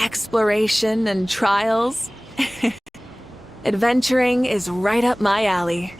exploration and trials. Adventuring is right up my alley.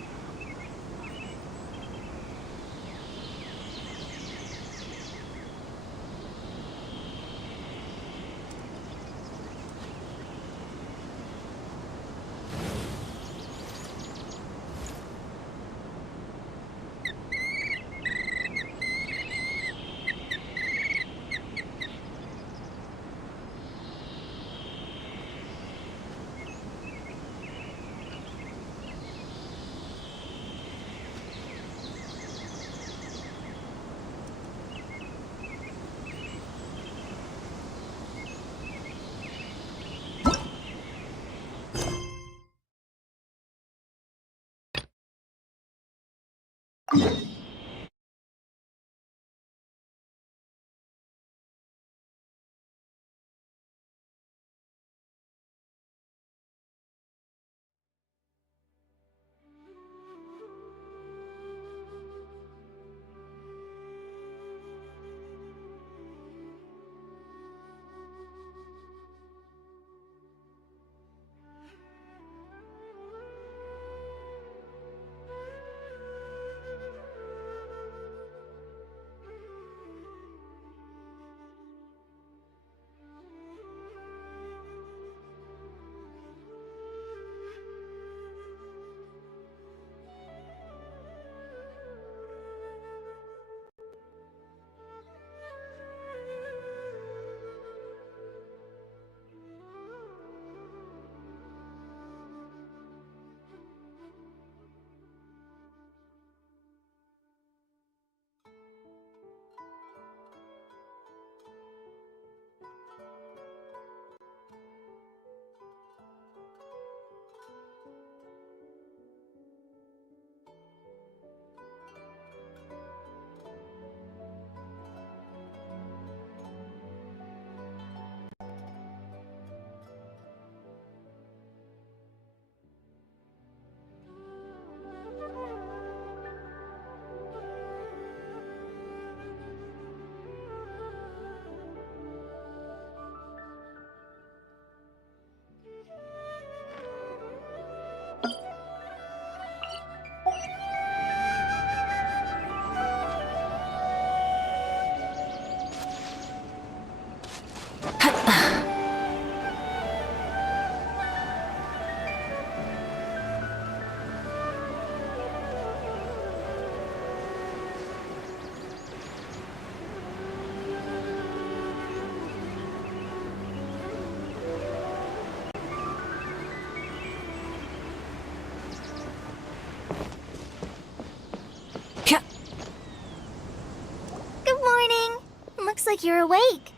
Looks like you're awake.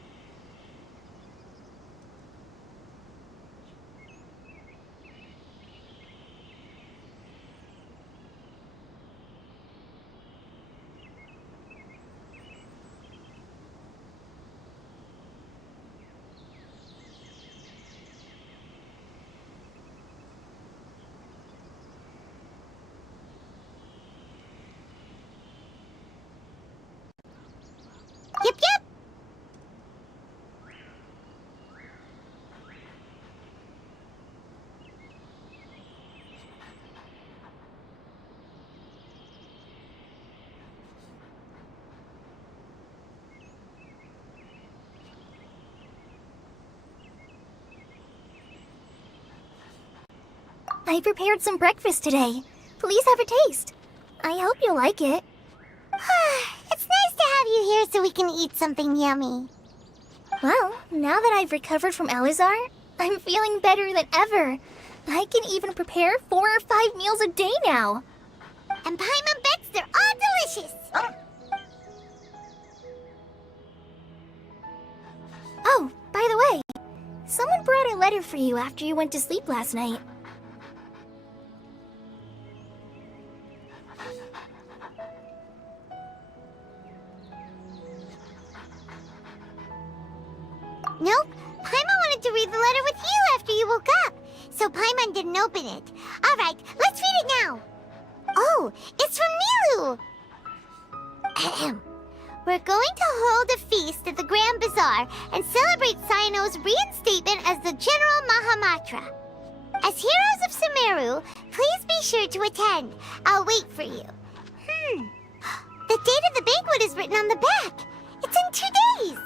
Yep, yep. I prepared some breakfast today. Please have a taste. I hope you'll like it. It's nice to have you here so we can eat something yummy. Well, now that I've recovered from Elazar, I'm feeling better than ever. I can even prepare 4 or 5 meals a day now. And Paimon bets they're all delicious. Oh, by the way, someone brought a letter for you after you went to sleep last night. Nope. Paimon wanted to read the letter with you after you woke up, so Paimon didn't open it. All right, let's read it now. Oh, it's from Milu. Ahem. We're going to hold a feast at the Grand Bazaar and celebrate Sino's reinstatement as the General Mahamatra. As heroes of Sumeru, please be sure to attend. I'll wait for you. The date of the banquet is written on the back. It's in 2 days.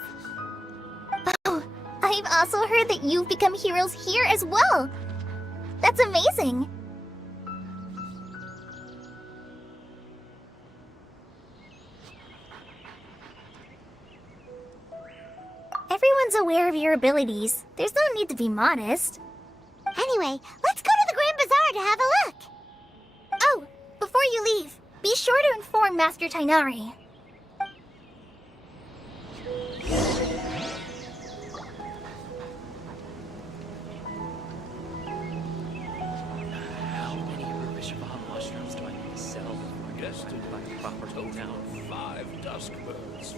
Oh, I've also heard that you've become heroes here as well. That's amazing. Everyone's aware of your abilities. There's no need to be modest. Anyway, let's go to the Grand Bazaar to have a look. Oh, before you leave, be sure to inform Master Tainari. How many Rubishaba mushrooms do I need to sell before I get to my proper town? 5 dusk birds.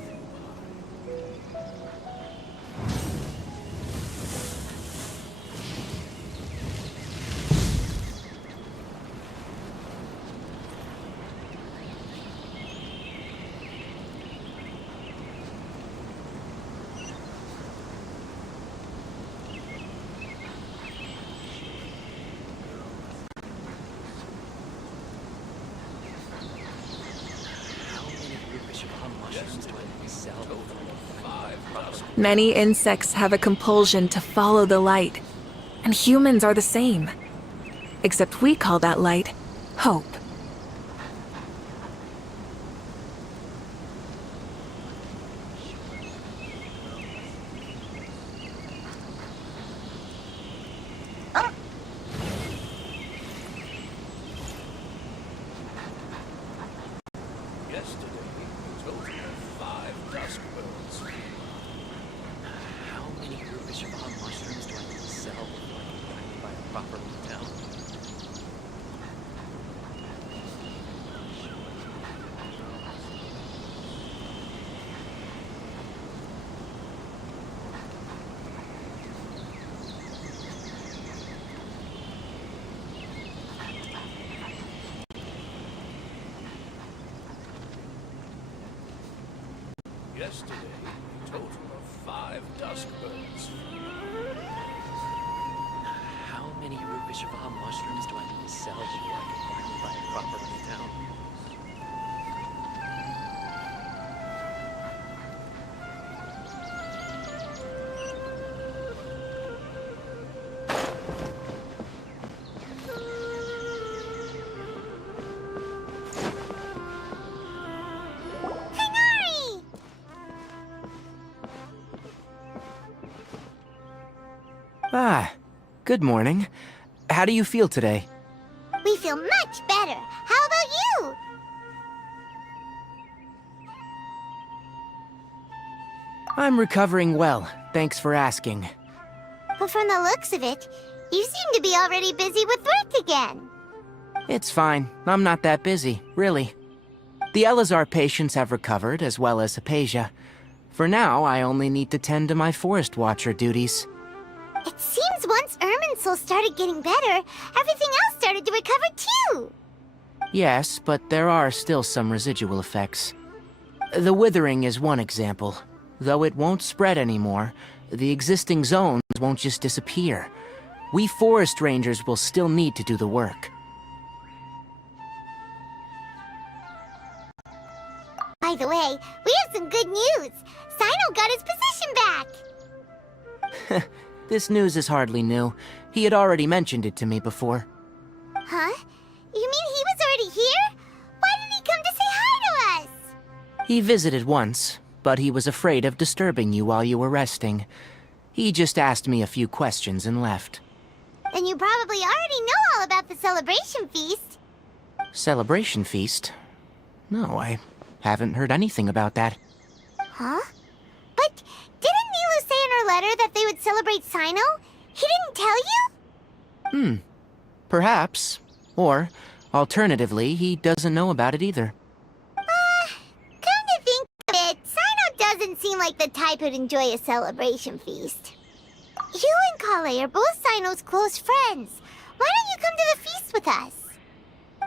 Many insects have a compulsion to follow the light, and humans are the same. Except we call that light hope. Yesterday, you told me 5 dusk birds. How many Rubishaba mushrooms do I need to sell before I can buy a proper town? Yesterday, a total of 5 dusk birds. How many Rubishaba mushrooms do I need to sell before I can buy a proper town? Tainari! Ah, good morning. How do you feel today? We feel much better. How about you? I'm recovering well, thanks for asking. But from the looks of it, you seem to be already busy with work again. It's fine, I'm not that busy, really. The Elazar patients have recovered, as well as Hypatia. For now, I only need to tend to my Forest Watcher duties. It seems once Irminsul started getting better, everything else started to recover too. Yes, but there are still some residual effects. The withering is one example. Though it won't spread anymore, the existing zones won't just disappear. We forest rangers will still need to do the work. By the way, we have some good news. Sino got his position back. This news is hardly new. He had already mentioned it to me before. Huh? You mean he was already here? Why didn't he come to say hi to us? He visited once, but he was afraid of disturbing you while you were resting. He just asked me a few questions and left. Then you probably already know all about the celebration feast. Celebration feast? No, I haven't heard anything about that. Huh? But didn't Nilu say in her letter that they would celebrate Sino? He didn't tell you? Perhaps. Or, alternatively, he doesn't know about it either. Come to think of it, Sino doesn't seem like the type who'd enjoy a celebration feast. You and Kale are both Sino's close friends. Why don't you come to the feast with us?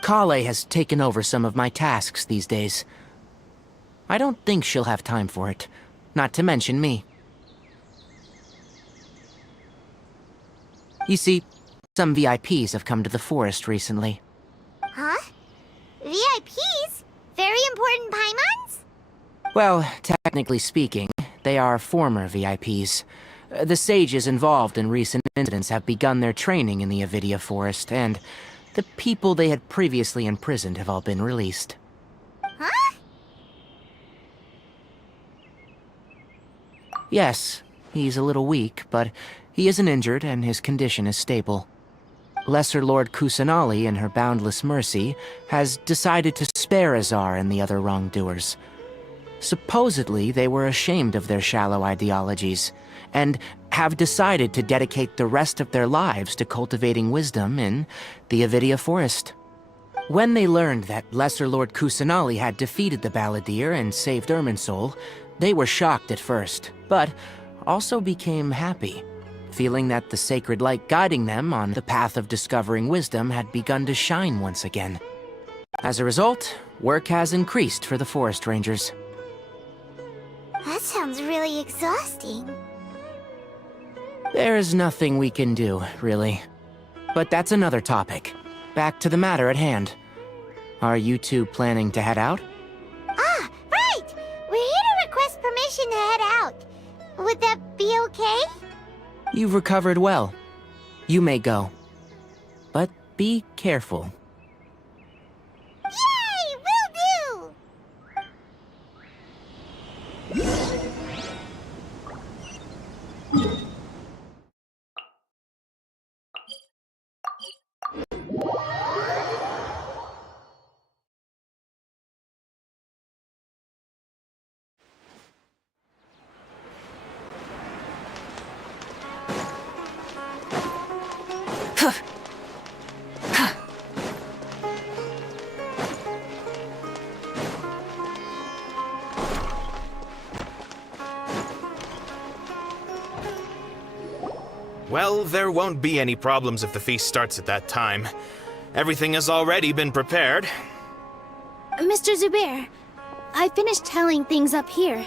Kale has taken over some of my tasks these days. I don't think she'll have time for it. Not to mention me. You see, some VIPs have come to the forest recently. Huh? VIPs? Very important Paimons? Well, technically speaking, they are former VIPs. The sages involved in recent incidents have begun their training in the Avidia Forest, and the people they had previously imprisoned have all been released. Huh? Yes, he's a little weak, but he isn't injured and his condition is stable. Lesser Lord Kusanali, in her boundless mercy, has decided to spare Azar and the other wrongdoers. Supposedly, they were ashamed of their shallow ideologies, and have decided to dedicate the rest of their lives to cultivating wisdom in the Avidia Forest. When they learned that Lesser Lord Kusanali had defeated the Balladeer and saved Irminsul, they were shocked at first, but also became happy, feeling that the sacred light guiding them on the path of discovering wisdom had begun to shine once again. As a result, work has increased for the Forest Rangers. That sounds really exhausting. There's nothing we can do, really. But that's another topic. Back to the matter at hand. Are you two planning to head out? Ah, right! We're here to request permission to head out. Would that be okay? You've recovered well. You may go. But be careful. Yay! Will do! Well, there won't be any problems if the feast starts at that time. Everything has already been prepared. Mr. Zubair, I finished tallying things up here.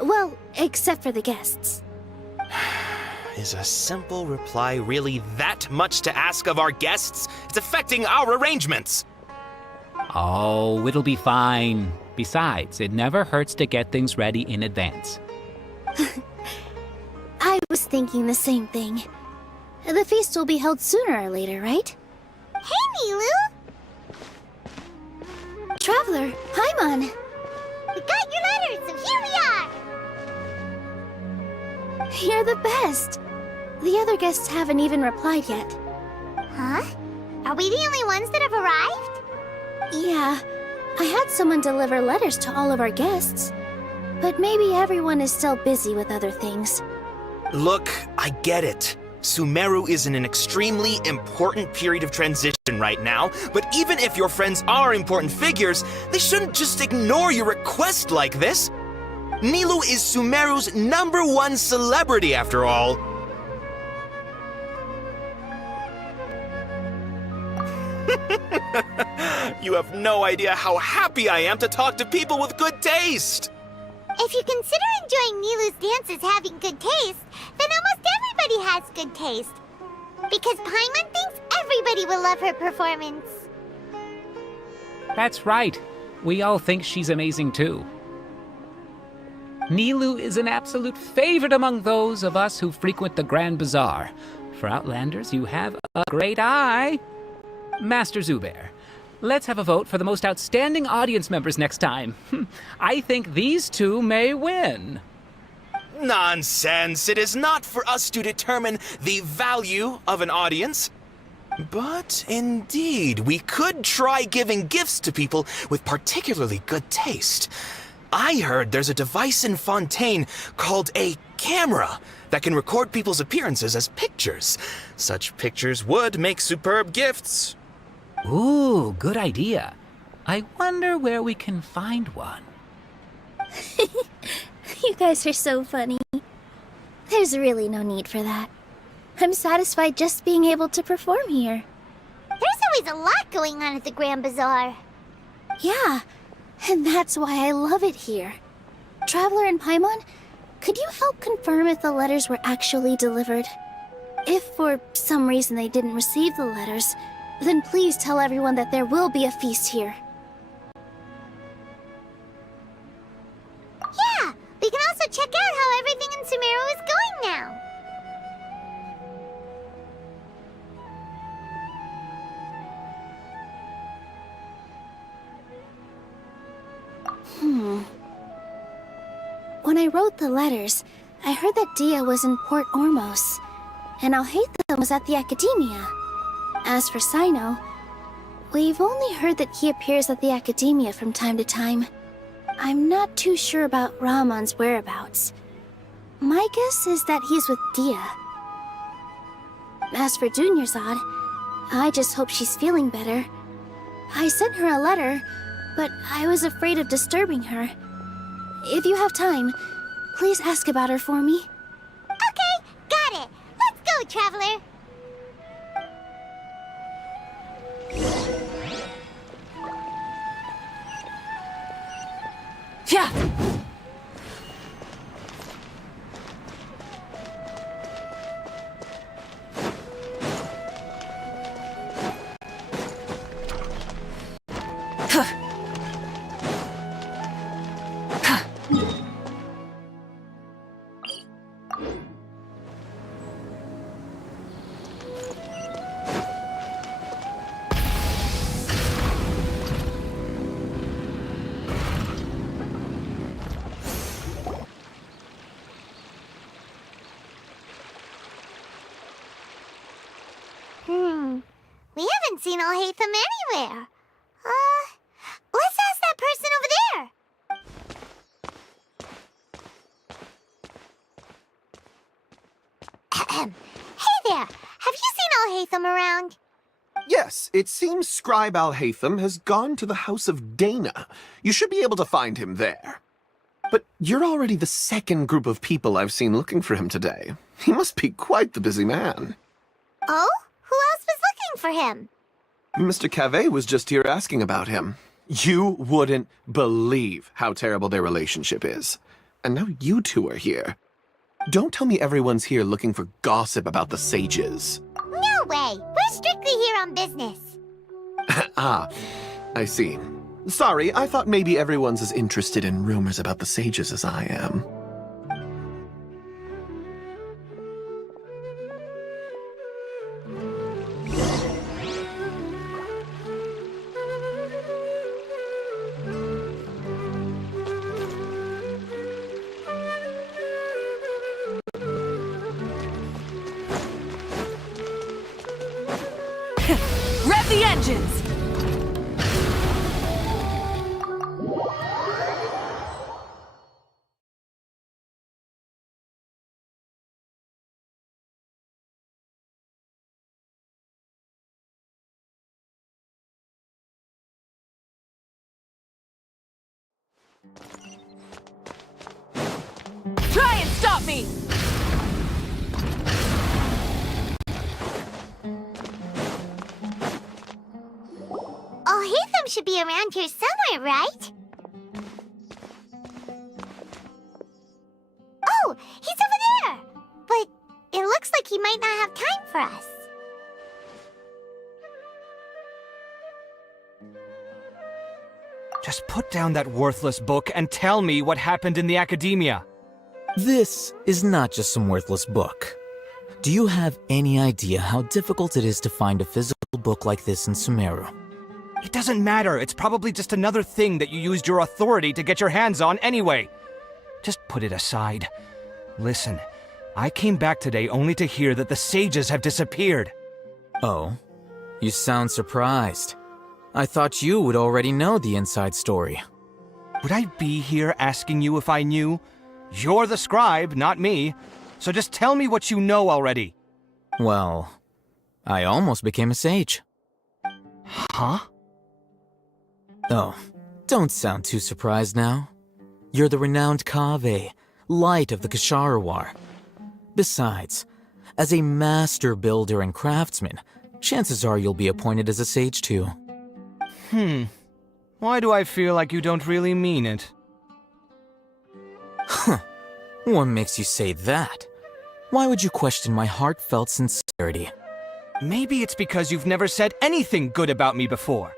Well, except for the guests. Is a simple reply really that much to ask of our guests? It's affecting our arrangements! Oh, it'll be fine. Besides, it never hurts to get things ready in advance. I was thinking the same thing. The feast will be held sooner or later, right? Hey, Nilu! Traveler, Paimon! We got your letters, so here we are! You're the best! The other guests haven't even replied yet. Huh? Are we the only ones that have arrived? Yeah, I had someone deliver letters to all of our guests. But maybe everyone is still busy with other things. Look, I get it. Sumeru is in an extremely important period of transition right now, but even if your friends are important figures, they shouldn't just ignore your request like this. Nilu is Sumeru's #1 celebrity, after all. You have no idea how happy I am to talk to people with good taste! If you consider enjoying Nilu's dances having good taste, then almost everybody has good taste. Because Paimon thinks everybody will love her performance. That's right. We all think she's amazing too. Nilu is an absolute favorite among those of us who frequent the Grand Bazaar. For Outlanders, you have a great eye. Master Zubair, let's have a vote for the most outstanding audience members next time. I think these two may win. Nonsense! It is not for us to determine the value of an audience. But indeed, we could try giving gifts to people with particularly good taste. I heard there's a device in Fontaine called a camera that can record people's appearances as pictures. Such pictures would make superb gifts. Ooh, good idea. I wonder where we can find one. You guys are so funny. There's really no need for that. I'm satisfied just being able to perform here. There's always a lot going on at the Grand Bazaar. Yeah, And that's why I love it here. Traveler and Paimon, could you help confirm if the letters were actually delivered? If for some reason they didn't receive the letters, then please tell everyone that there will be a feast here. Yeah, we can also check out how everything in Sumeru is going now. When I wrote the letters, I heard that Dia was in Port Ormos, and Alhaitham was at the Academia. As for Sino, we've only heard that he appears at the Academia from time to time. I'm not too sure about Ramon's whereabouts. My guess is that he's with Dia. As for Dunyarzad, I just hope she's feeling better. I sent her a letter, but I was afraid of disturbing her. If you have time, please ask about her for me. Okay, got it. Let's go, Traveler. Yeah! We haven't seen Alhaitham anywhere. Let's ask that person over there. Hey there, have you seen Alhaitham around? Yes, it seems Scribe Alhaitham has gone to the House of Dana. You should be able to find him there. But you're already the second group of people I've seen looking for him today. He must be quite the busy man. Oh? Who else was looking for him? Mr. Cave was just here asking about him. You wouldn't believe how terrible their relationship is. And now you two are here. Don't tell me everyone's here looking for gossip about the sages. No way! We're strictly here on business. Ah, I see. Sorry, I thought maybe everyone's as interested in rumors about the sages as I am. Rev the engines! Try and stop me! Alhaitham should be around here somewhere, right? Oh, he's over there! But it looks like he might not have time for us. Just put down that worthless book and tell me what happened in the Academia. This is not just some worthless book. Do you have any idea how difficult it is to find a physical book like this in Sumeru? It doesn't matter. It's probably just another thing that you used your authority to get your hands on anyway. Just put it aside. Listen, I came back today only to hear that the sages have disappeared. Oh, you sound surprised. I thought you would already know the inside story. Would I be here asking you if I knew? You're the scribe, not me. So just tell me what you know already. Well, I almost became a sage. Huh? Oh, don't sound too surprised now. You're the renowned Kaveh, light of the Ksharawar. Besides, as a master builder and craftsman, chances are you'll be appointed as a sage too. Why do I feel like you don't really mean it? What makes you say that? Why would you question my heartfelt sincerity? Maybe it's because you've never said anything good about me before.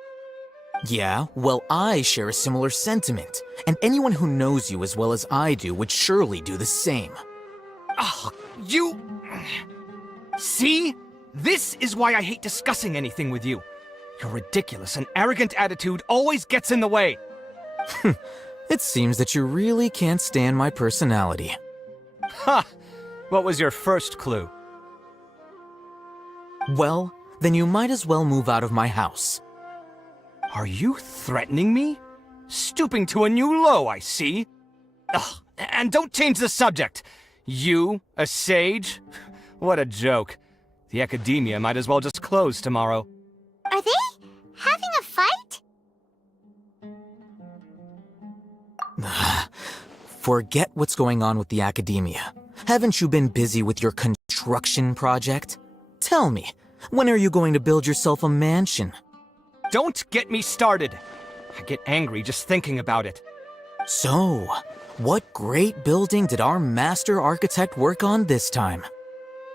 Yeah, well, I share a similar sentiment, and anyone who knows you as well as I do would surely do the same. Ugh, you... See? This is why I hate discussing anything with you. Your ridiculous and arrogant attitude always gets in the way. It seems that you really can't stand my personality. Ha! What was your first clue? Well, then you might as well move out of my house. Are you threatening me? Stooping to a new low, I see. Ugh, and don't change the subject. You, a sage? What a joke. The academia might as well just close tomorrow. Are they having a fight? Forget what's going on with the academia. Haven't you been busy with your construction project? Tell me, when are you going to build yourself a mansion? Don't get me started. I get angry just thinking about it. So, what great building did our master architect work on this time?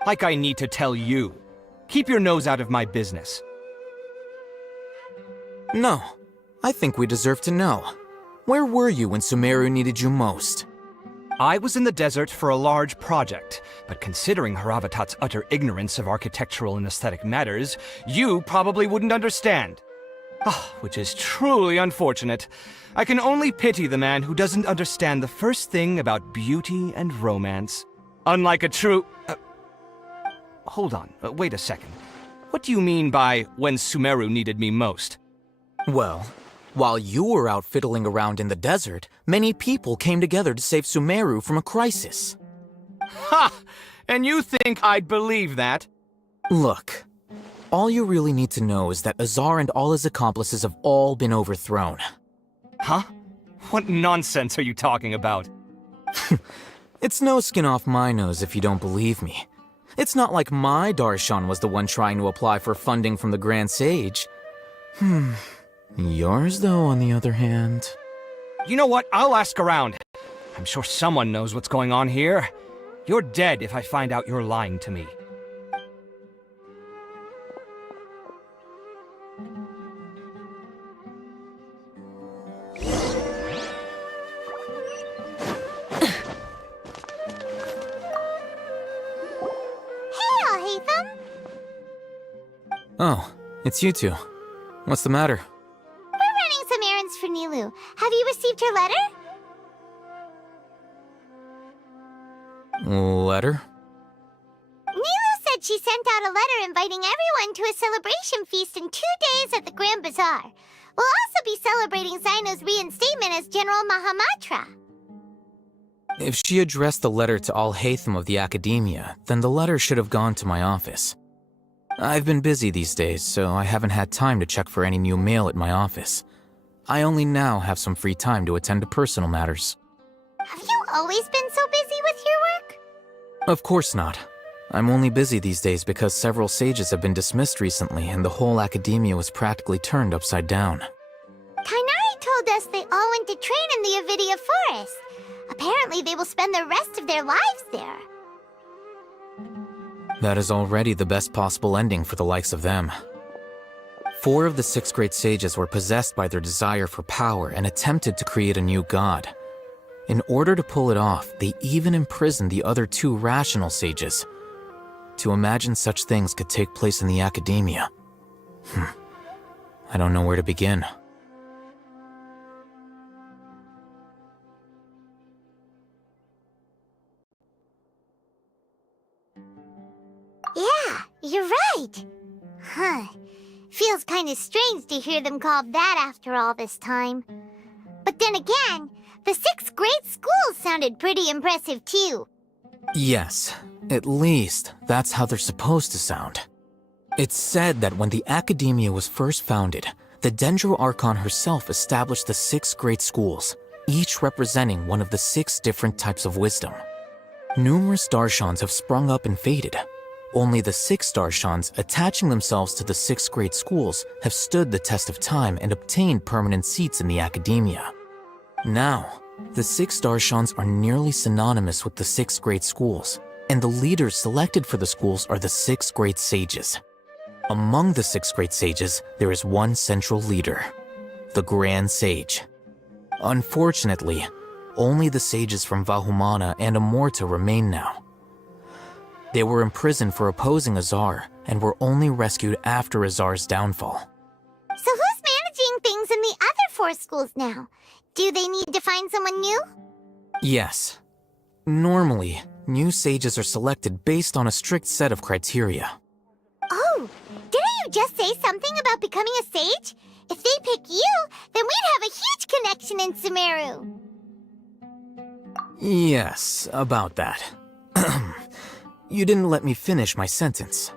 Like I need to tell you. Keep your nose out of my business. No, I think we deserve to know. Where were you when Sumeru needed you most? I was in the desert for a large project, but considering Haravatat's utter ignorance of architectural and aesthetic matters, you probably wouldn't understand. Which is truly unfortunate. I can only pity the man who doesn't understand the first thing about beauty and romance. Unlike a true... hold on, wait a second. What do you mean by when Sumeru needed me most? Well, while you were out fiddling around in the desert, many people came together to save Sumeru from a crisis. Ha! And you think I'd believe that? Look, all you really need to know is that Azar and all his accomplices have all been overthrown. Huh? What nonsense are you talking about? It's no skin off my nose if you don't believe me. It's not like my Darshan was the one trying to apply for funding from the Grand Sage. Yours, though, on the other hand... You know what? I'll ask around. I'm sure someone knows what's going on here. You're dead if I find out you're lying to me. Oh, it's you two. What's the matter? We're running some errands for Nilu. Have you received her letter? Letter? Nilu said she sent out a letter inviting everyone to a celebration feast in 2 days at the Grand Bazaar. We'll also be celebrating Zaino's reinstatement as General Mahamatra. If she addressed the letter to Al-Haytham of the Academia, then the letter should have gone to my office. I've been busy these days, so I haven't had time to check for any new mail at my office. I only now have some free time to attend to personal matters. Have you always been so busy with your work? Of course not. I'm only busy these days because several sages have been dismissed recently and the whole academia was practically turned upside down. Kainari told us they all went to train in the Avidia Forest. Apparently they will spend the rest of their lives there. That is already the best possible ending for the likes of them. 4 of the 6 great sages were possessed by their desire for power and attempted to create a new god. In order to pull it off, they even imprisoned the other 2 rational sages. To imagine such things could take place in the academia. I don't know where to begin. Yeah, you're right. Feels kinda strange to hear them called that after all this time. But then again, the 6 great schools sounded pretty impressive too. Yes, at least that's how they're supposed to sound. It's said that when the Academia was first founded, the Sumeru Archon herself established the 6 great schools, each representing one of the 6 different types of wisdom. Numerous Darshans have sprung up and faded, Only the 6 Darshans attaching themselves to the 6th grade schools have stood the test of time and obtained permanent seats in the academia. Now, the 6 Darshans are nearly synonymous with the 6th grade schools, and the leaders selected for the schools are the 6th grade sages. Among the 6th grade sages, there is one central leader, the Grand Sage. Unfortunately, only the sages from Vahumana and Amorta remain now. They were imprisoned for opposing Azar and were only rescued after Azar's downfall. So who's managing things in the other 4 schools now? Do they need to find someone new? Yes. Normally, new sages are selected based on a strict set of criteria. Oh, didn't you just say something about becoming a sage? If they pick you, then we'd have a huge connection in Sumeru. Yes, about that. You didn't let me finish my sentence.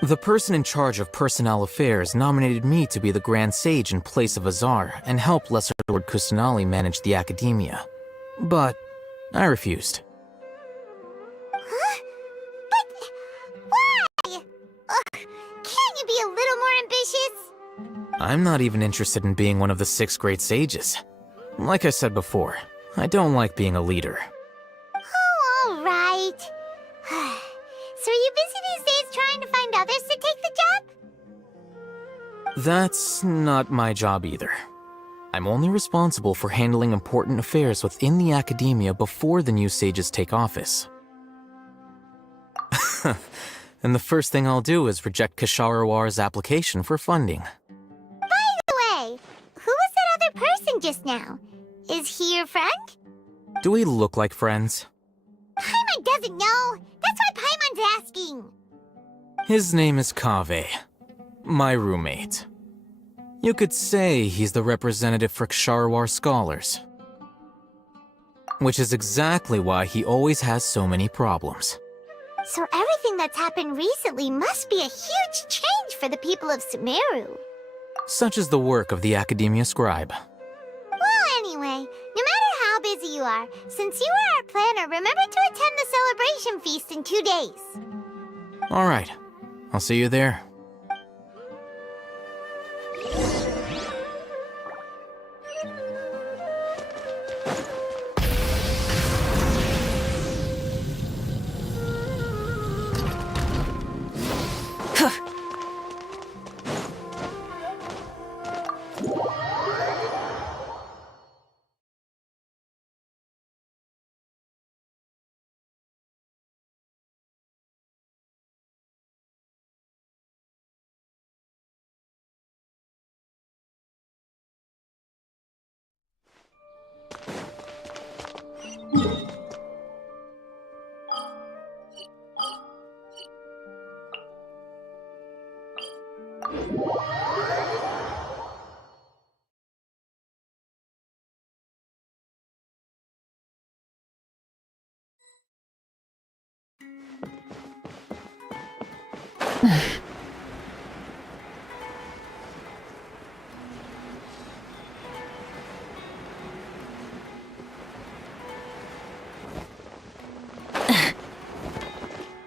The person in charge of personnel affairs nominated me to be the Grand Sage in place of Azar and help Lesser Lord Kusanali manage the academia. But I refused. Huh? But why? Ugh, can't you be a little more ambitious? I'm not even interested in being one of the 6th grade sages. Like I said before, I don't like being a leader. Oh, all right. So are you busy these days trying to find others to take the job? That's not my job either. I'm only responsible for handling important affairs within the academia before the new sages take office. And the first thing I'll do is reject Kasharawar's application for funding. By the way, who was that other person just now? Is he your friend? Do we look like friends? Paimon doesn't know. That's why Paimon's asking. His name is Kaveh, my roommate. You could say he's the representative for Ksharawar scholars. Which is exactly why he always has so many problems. So everything that's happened recently must be a huge change for the people of Sumeru. Such is the work of the Academia Scribe. Well, anyway, no matter how busy you are, since you are our planner, remember to attend the celebration feast in 2 days. Alright, I'll see you there.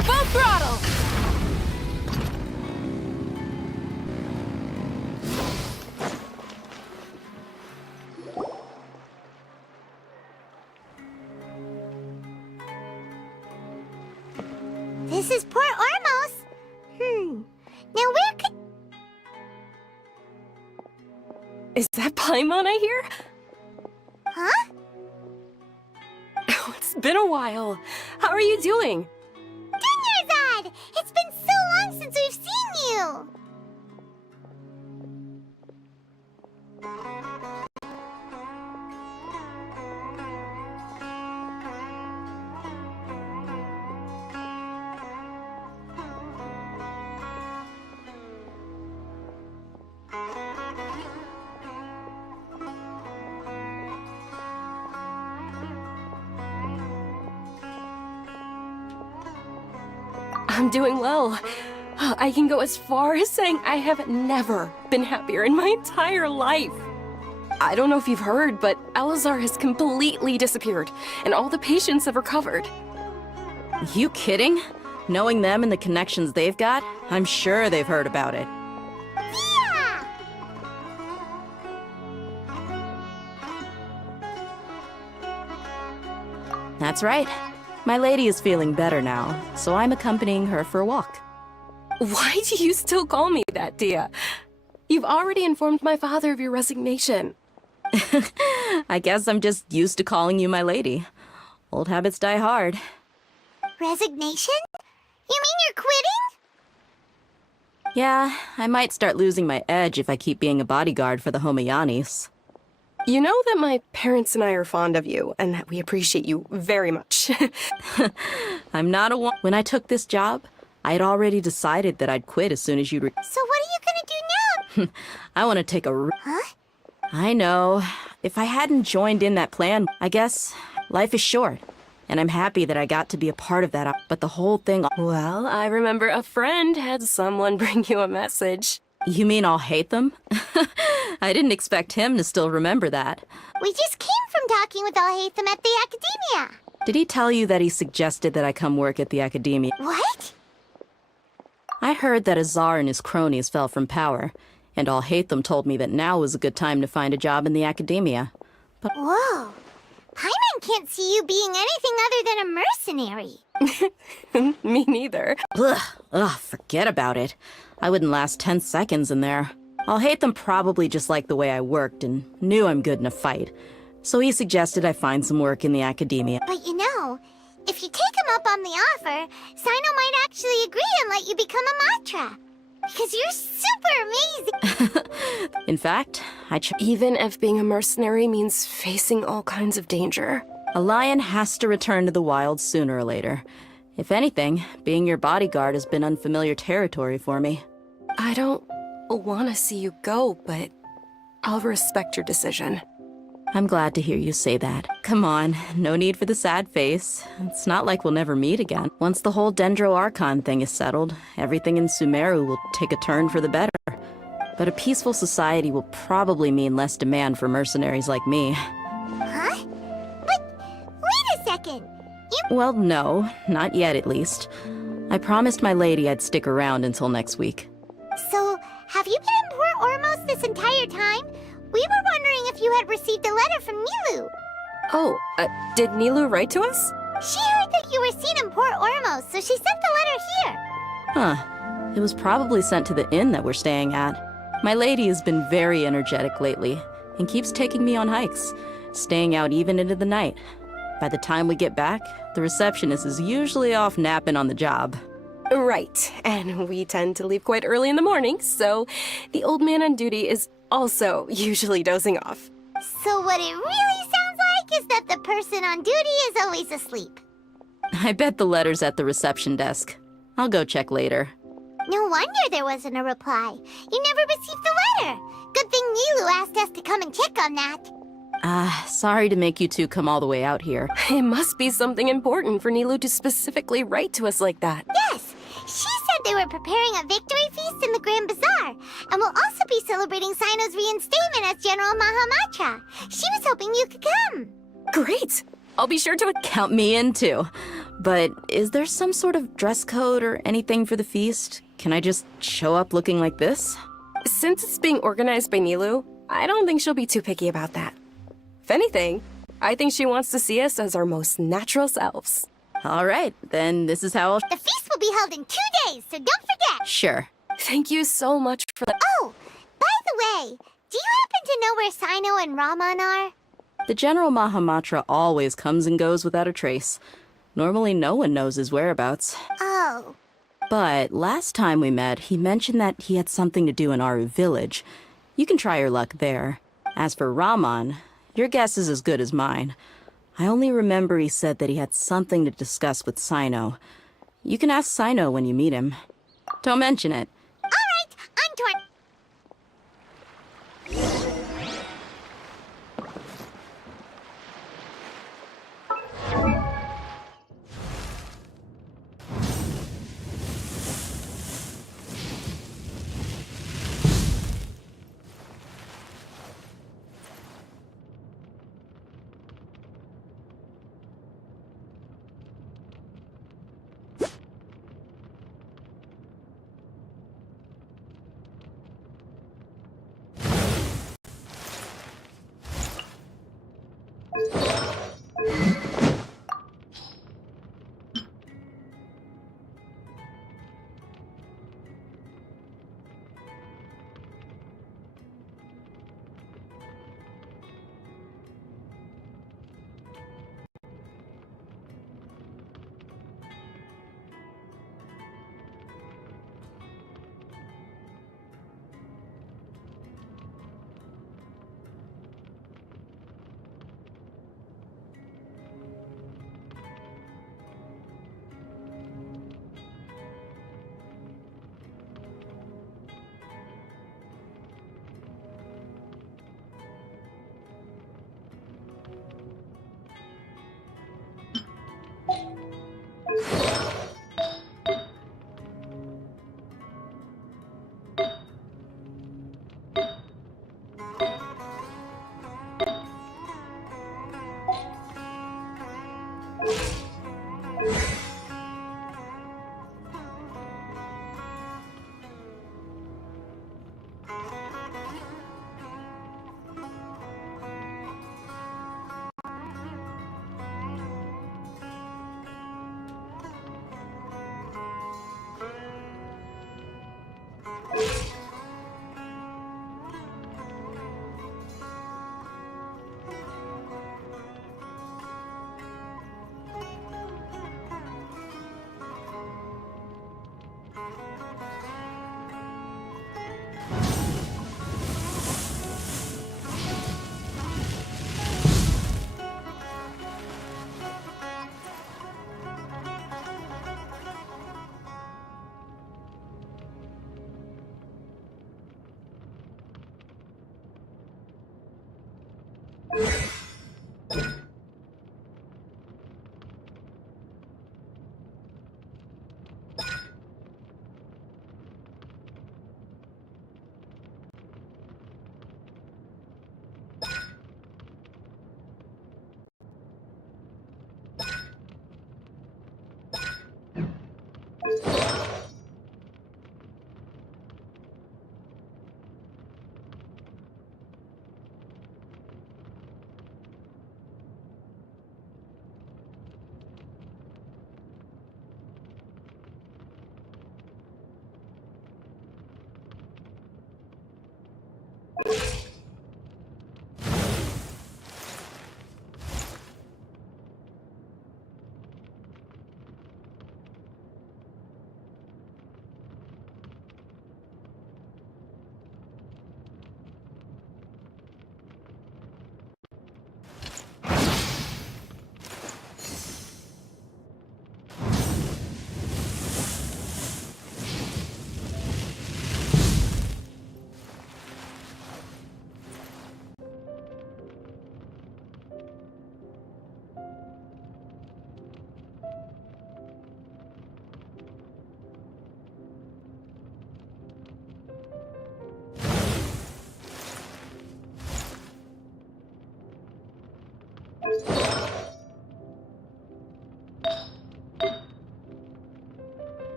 Full throttle! This is Port Ormos. Now where could... Is that Paimon I hear? Huh? Oh, it's been a while. How are you doing? Dunyarzad! It's been so long since we've seen you! I'm doing well. I can go as far as saying I have never been happier in my entire life. I don't know if you've heard, but Alazar has completely disappeared, and all the patients have recovered. You kidding? Knowing them and the connections they've got, I'm sure they've heard about it. Yeah! That's right. My lady is feeling better now, so I'm accompanying her for a walk. Why do you still call me that, Dia? You've already informed my father of your resignation. I guess I'm just used to calling you my lady. Old habits die hard. Resignation? You mean you're quitting? Yeah, I might start losing my edge if I keep being a bodyguard for the Homayanis. You know that my parents and I are fond of you, and that we appreciate you very much. I'm not a one. When I took this job, I had already decided that I'd quit as soon as you'd So what are you gonna do now? I want to take a Huh? I know. If I hadn't joined in that plan, I guess life is short. And I'm happy that I got to be a part of that, but the whole thing... Well, I remember a friend had someone bring you a message. You mean I'll hate them? I didn't expect him to still remember that. We just came from talking with Alhaitham at the Academia. Did he tell you that he suggested that I come work at the Academia? What? I heard that Azar and his cronies fell from power, and Alhaitham told me that now was a good time to find a job in the Academia. But Whoa. Paimon can't see you being anything other than a mercenary. me neither. Ugh, forget about it. I wouldn't last 10 seconds in there. Alhaitham probably just liked the way I worked and knew I'm good in a fight. So he suggested I find some work in the Academia. But you know, if you take him up on the offer, Sino might actually agree and let you become a Matra. Because you're super amazing. In fact, even if being a mercenary means facing all kinds of danger, a lion has to return to the wild sooner or later. If anything, being your bodyguard has been unfamiliar territory for me. I don't want to see you go, but I'll respect your decision. I'm glad to hear you say that. Come on, no need for the sad face. It's not like we'll never meet again. Once the whole Dendro Archon thing is settled, everything in Sumeru will take a turn for the better. But a peaceful society will probably mean less demand for mercenaries like me. Huh? But wait a second. Well, no, not yet at least. I promised my lady I'd stick around until next week. So, have you been in Port Ormos this entire time? We were wondering if you had received a letter from Nilu. Oh, did Nilu write to us? She heard that you were seen in Port Ormos, so she sent the letter here. Huh. It was probably sent to the inn that we're staying at. My lady has been very energetic lately and keeps taking me on hikes, staying out even into the night. By the time we get back, the receptionist is usually off napping on the job. Right, and we tend to leave quite early in the morning, so the old man on duty is also usually dozing off. So what it really sounds like is that the person on duty is always asleep. I bet the letter's at the reception desk. I'll go check later. No wonder there wasn't a reply. You never received the letter. Good thing Nilu asked us to come and check on that. Sorry to make you two come all the way out here. It must be something important for Nilu to specifically write to us like that. Yes, she said they were preparing a victory feast in the Grand Bazaar, and will also be celebrating Sino's reinstatement as General Mahamatra. She was hoping you could come. Great! I'll be sure to count me in too. But is there some sort of dress code or anything for the feast? Can I just show up looking like this? Since it's being organized by Nilu, I don't think she'll be too picky about that. If anything, I think she wants to see us as our most natural selves. All right, then this is how I'll... The feast will be held in 2 days, so don't forget. Sure. Thank you so much for that. Oh, by the way, do you happen to know where Sino and Raman are? The General Mahamatra always comes and goes without a trace. Normally no one knows his whereabouts. Oh. But last time we met, he mentioned that he had something to do in Aru village. You can try your luck there. As for Raman, your guess is as good as mine. I only remember he said that he had something to discuss with Sino. You can ask Sino when you meet him. Don't mention it. All right, I'm torn.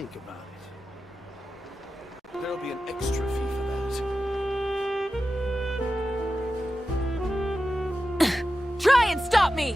think about it. There'll be an extra fee for that. Try and stop me!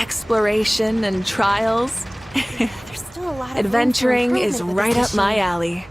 Exploration and trials. There's still a lot of room for Adventuring is improvement with right this up my machine. alley.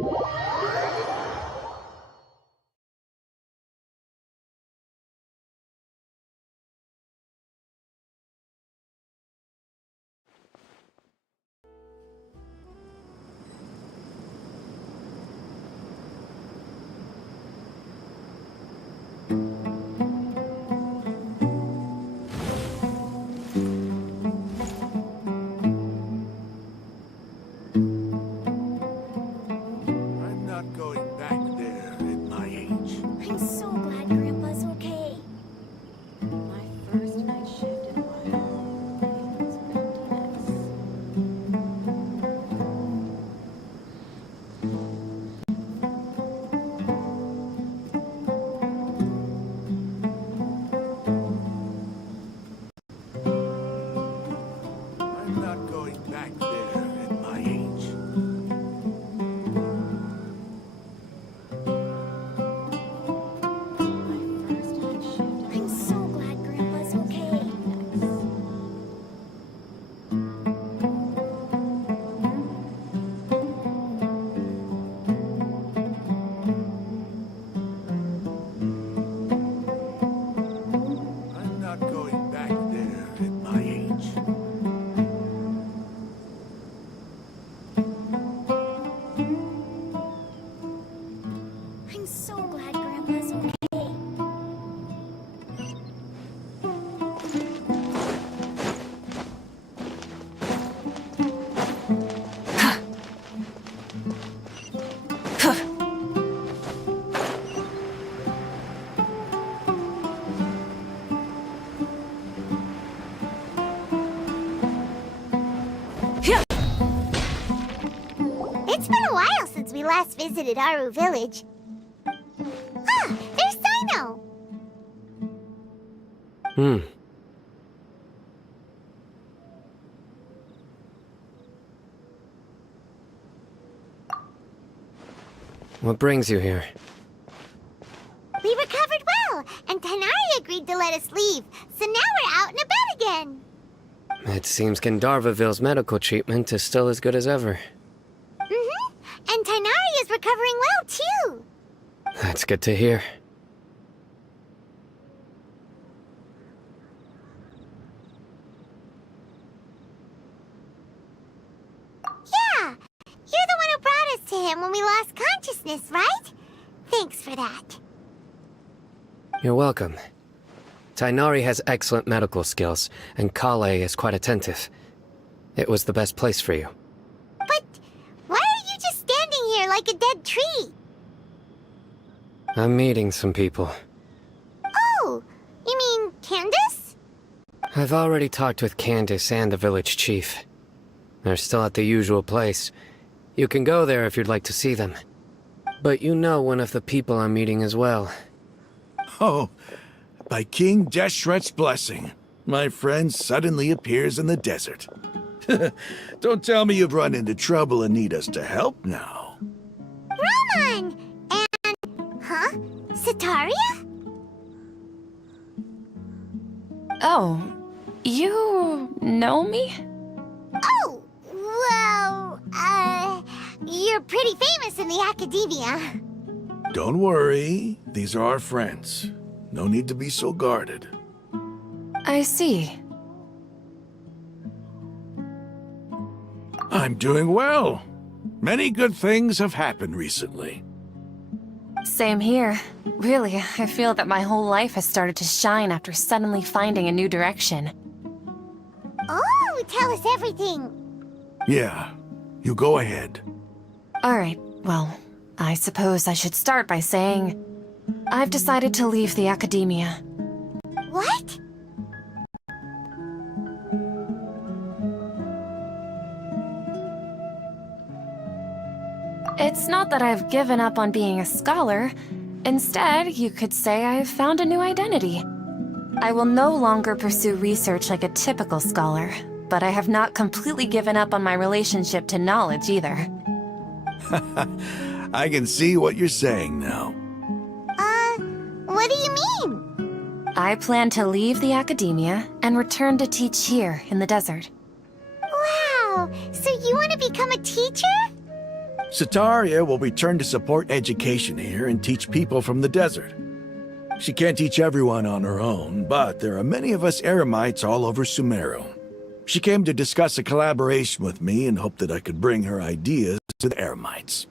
I'm not going back there at my age. I'm so glad Grandpa's okay. My first night shift in I'm not going back there at my age. I'm so glad Grandpa's okay. I'm not going back there at my age. I'm so glad Grandpa's okay. It's been a while since we last visited Aru Village. Ah, there's Sino! What brings you here? We recovered well, and Tanari agreed to let us leave, so now we're out and about again. It seems Gandharvaville's medical treatment is still as good as ever. Mm-hmm, and Tanari is recovering well, too. That's good to hear. Yeah, you're the one who brought us to him when we lost consciousness, right? Thanks for that. You're welcome. Tainari has excellent medical skills, and Kale is quite attentive. It was the best place for you. But why are you just standing here like a dead tree? I'm meeting some people. Oh, you mean Candace? I've already talked with Candace and the village chief. They're still at the usual place. You can go there if you'd like to see them. But you know one of the people I'm meeting as well. Oh, by King Deshret's blessing, my friend suddenly appears in the desert. Don't tell me you've run into trouble and need us to help now. Raman! And... huh? Sataria? Oh, you know me? Oh, well, you're pretty famous in the academia. Don't worry, these are our friends. No need to be so guarded. I see. I'm doing well. Many good things have happened recently. Same here. Really, I feel that my whole life has started to shine after suddenly finding a new direction. Oh, tell us everything. Yeah, you go ahead. Alright, well, I suppose I should start by saying I've decided to leave the academia. What? It's not that I've given up on being a scholar. Instead, you could say I've found a new identity. I will no longer pursue research like a typical scholar, but I have not completely given up on my relationship to knowledge either. I can see what you're saying now. What do you mean? I plan to leave the academia and return to teach here in the desert. Wow, so you want to become a teacher? Sataria will return to support education here and teach people from the desert. She can't teach everyone on her own, but there are many of us Eremites all over Sumeru. She came to discuss a collaboration with me and hoped that I could bring her ideas to the Eremites.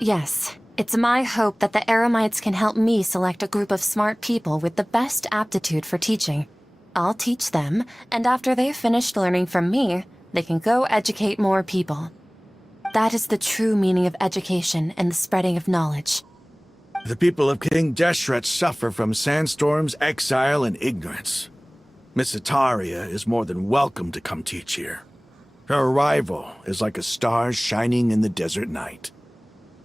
Yes, it's my hope that the Eremites can help me select a group of smart people with the best aptitude for teaching. I'll teach them, and after they've finished learning from me, they can go educate more people. That is the true meaning of education and the spreading of knowledge. The people of King Deshret suffer from sandstorms, exile, and ignorance. Miss Sataria is more than welcome to come teach here. Her arrival is like a star shining in the desert night.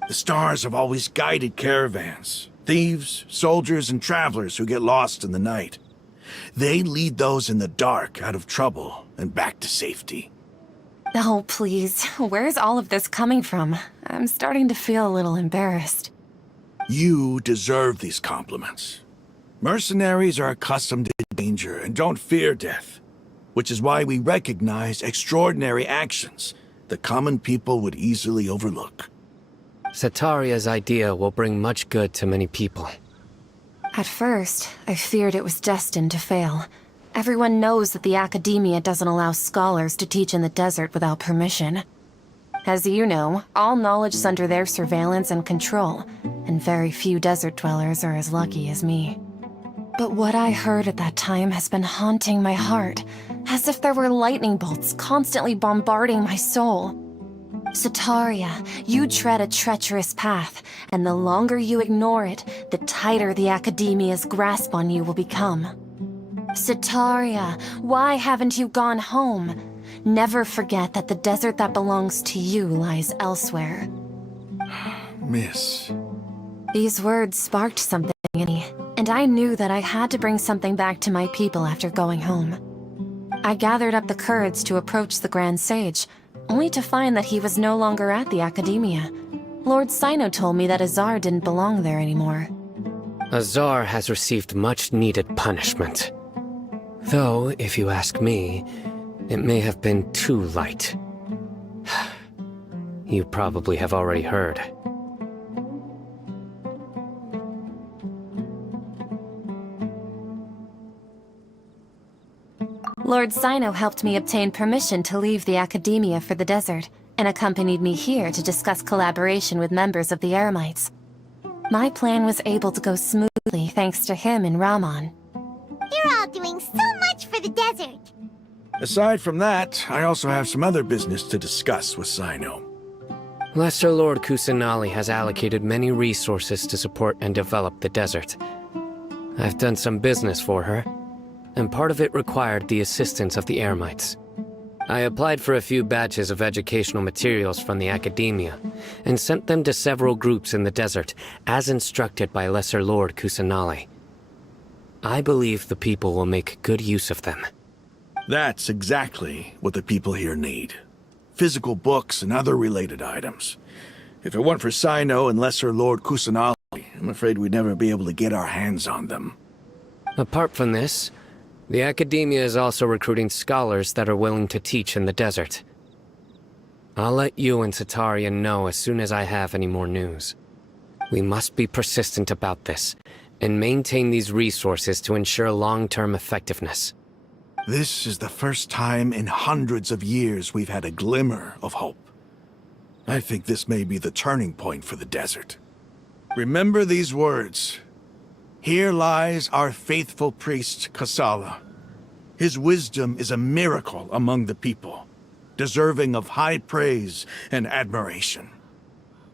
The stars have always guided caravans, thieves, soldiers, and travelers who get lost in the night. They lead those in the dark out of trouble and back to safety. Oh, please. Where's all of this coming from? I'm starting to feel a little embarrassed. You deserve these compliments. Mercenaries are accustomed to danger and don't fear death, which is why we recognize extraordinary actions that common people would easily overlook. Sataria's idea will bring much good to many people. At first, I feared it was destined to fail. Everyone knows that the Academia doesn't allow scholars to teach in the desert without permission. As you know, all knowledge is under their surveillance and control, and very few desert dwellers are as lucky as me. But what I heard at that time has been haunting my heart, as if there were lightning bolts constantly bombarding my soul. Sataria, you tread a treacherous path, and the longer you ignore it, the tighter the Academia's grasp on you will become. Sataria, why haven't you gone home? Never forget that the desert that belongs to you lies elsewhere. Miss. These words sparked something in me, and I knew that I had to bring something back to my people after going home. I gathered up the courage to approach the Grand Sage, only to find that he was no longer at the Academia. Lord Sino told me that Azar didn't belong there anymore. Azar has received much-needed punishment. Though, if you ask me, it may have been too light. You probably have already heard. Lord Sino helped me obtain permission to leave the Academia for the desert, and accompanied me here to discuss collaboration with members of the Eremites. My plan was able to go smoothly thanks to him and Rahman. You're all doing so much for the desert. Aside from that, I also have some other business to discuss with Sino. Lesser Lord Kusanali has allocated many resources to support and develop the desert. I've done some business for her, and part of it required the assistance of the Eremites. I applied for a few batches of educational materials from the Academia, and sent them to several groups in the desert, as instructed by Lesser Lord Kusanali. I believe the people will make good use of them. That's exactly what the people here need. Physical books and other related items. If it weren't for Sino and Lesser Lord Kusanali, I'm afraid we'd never be able to get our hands on them. Apart from this, the Academia is also recruiting scholars that are willing to teach in the desert. I'll let you and Sataria know as soon as I have any more news. We must be persistent about this, and maintain these resources to ensure long-term effectiveness. This is the first time in hundreds of years we've had a glimmer of hope. I think this may be the turning point for the desert. Remember these words. Here lies our faithful priest, Kasala. His wisdom is a miracle among the people, deserving of high praise and admiration.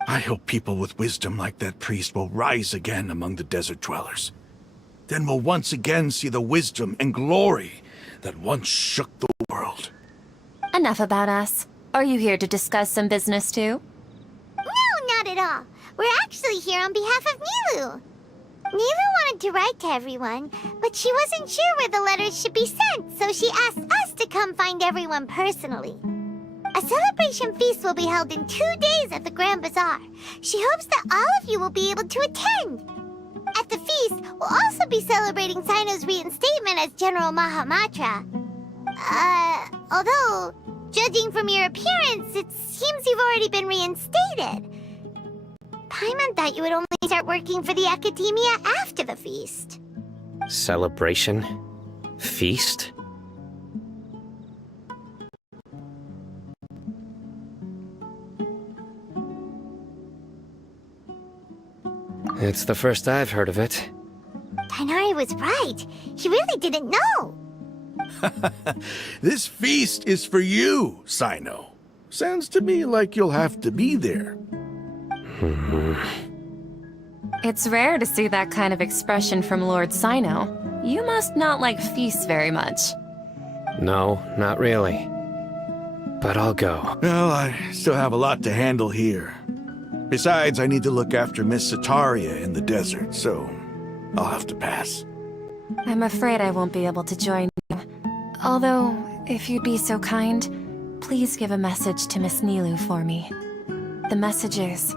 I hope people with wisdom like that priest will rise again among the desert dwellers. Then we'll once again see the wisdom and glory that once shook the world. Enough about us. Are you here to discuss some business too? No, not at all. We're actually here on behalf of Milu. Milu wanted to write to everyone, but she wasn't sure where the letters should be sent, so she asked us to come find everyone personally. A celebration feast will be held in 2 days at the Grand Bazaar. She hopes that all of you will be able to attend. At the feast, we'll also be celebrating Sino's reinstatement as General Mahamatra. Although, Judging from your appearance, it seems you've already been reinstated. Paimon thought you would only start working for the Academia after the feast. Celebration? Feast? It's the first I've heard of it. Tighnari was right. He really didn't know. This feast is for you, Sino. Sounds to me like you'll have to be there. It's rare to see that kind of expression from Lord Sino. You must not like feasts very much. No, not really. But I'll go. Well, I still have a lot to handle here. Besides, I need to look after Miss Sataria in the desert, so I'll have to pass. I'm afraid I won't be able to join you. Although, if you'd be so kind, please give a message to Miss Nilu for me. The message is,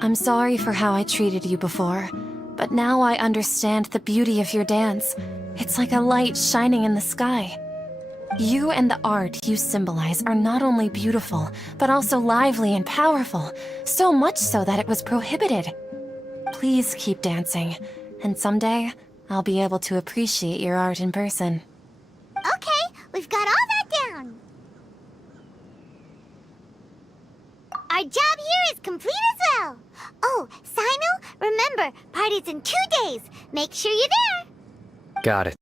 I'm sorry for how I treated you before, but now I understand the beauty of your dance. It's like a light shining in the sky. You and the art you symbolize are not only beautiful, but also lively and powerful, so much so that it was prohibited. Please keep dancing, and someday I'll be able to appreciate your art in person. Okay, we've got all that down. Our job here is complete as well. Oh, Sino, remember, party's in 2 days. Make sure you're there. Got it.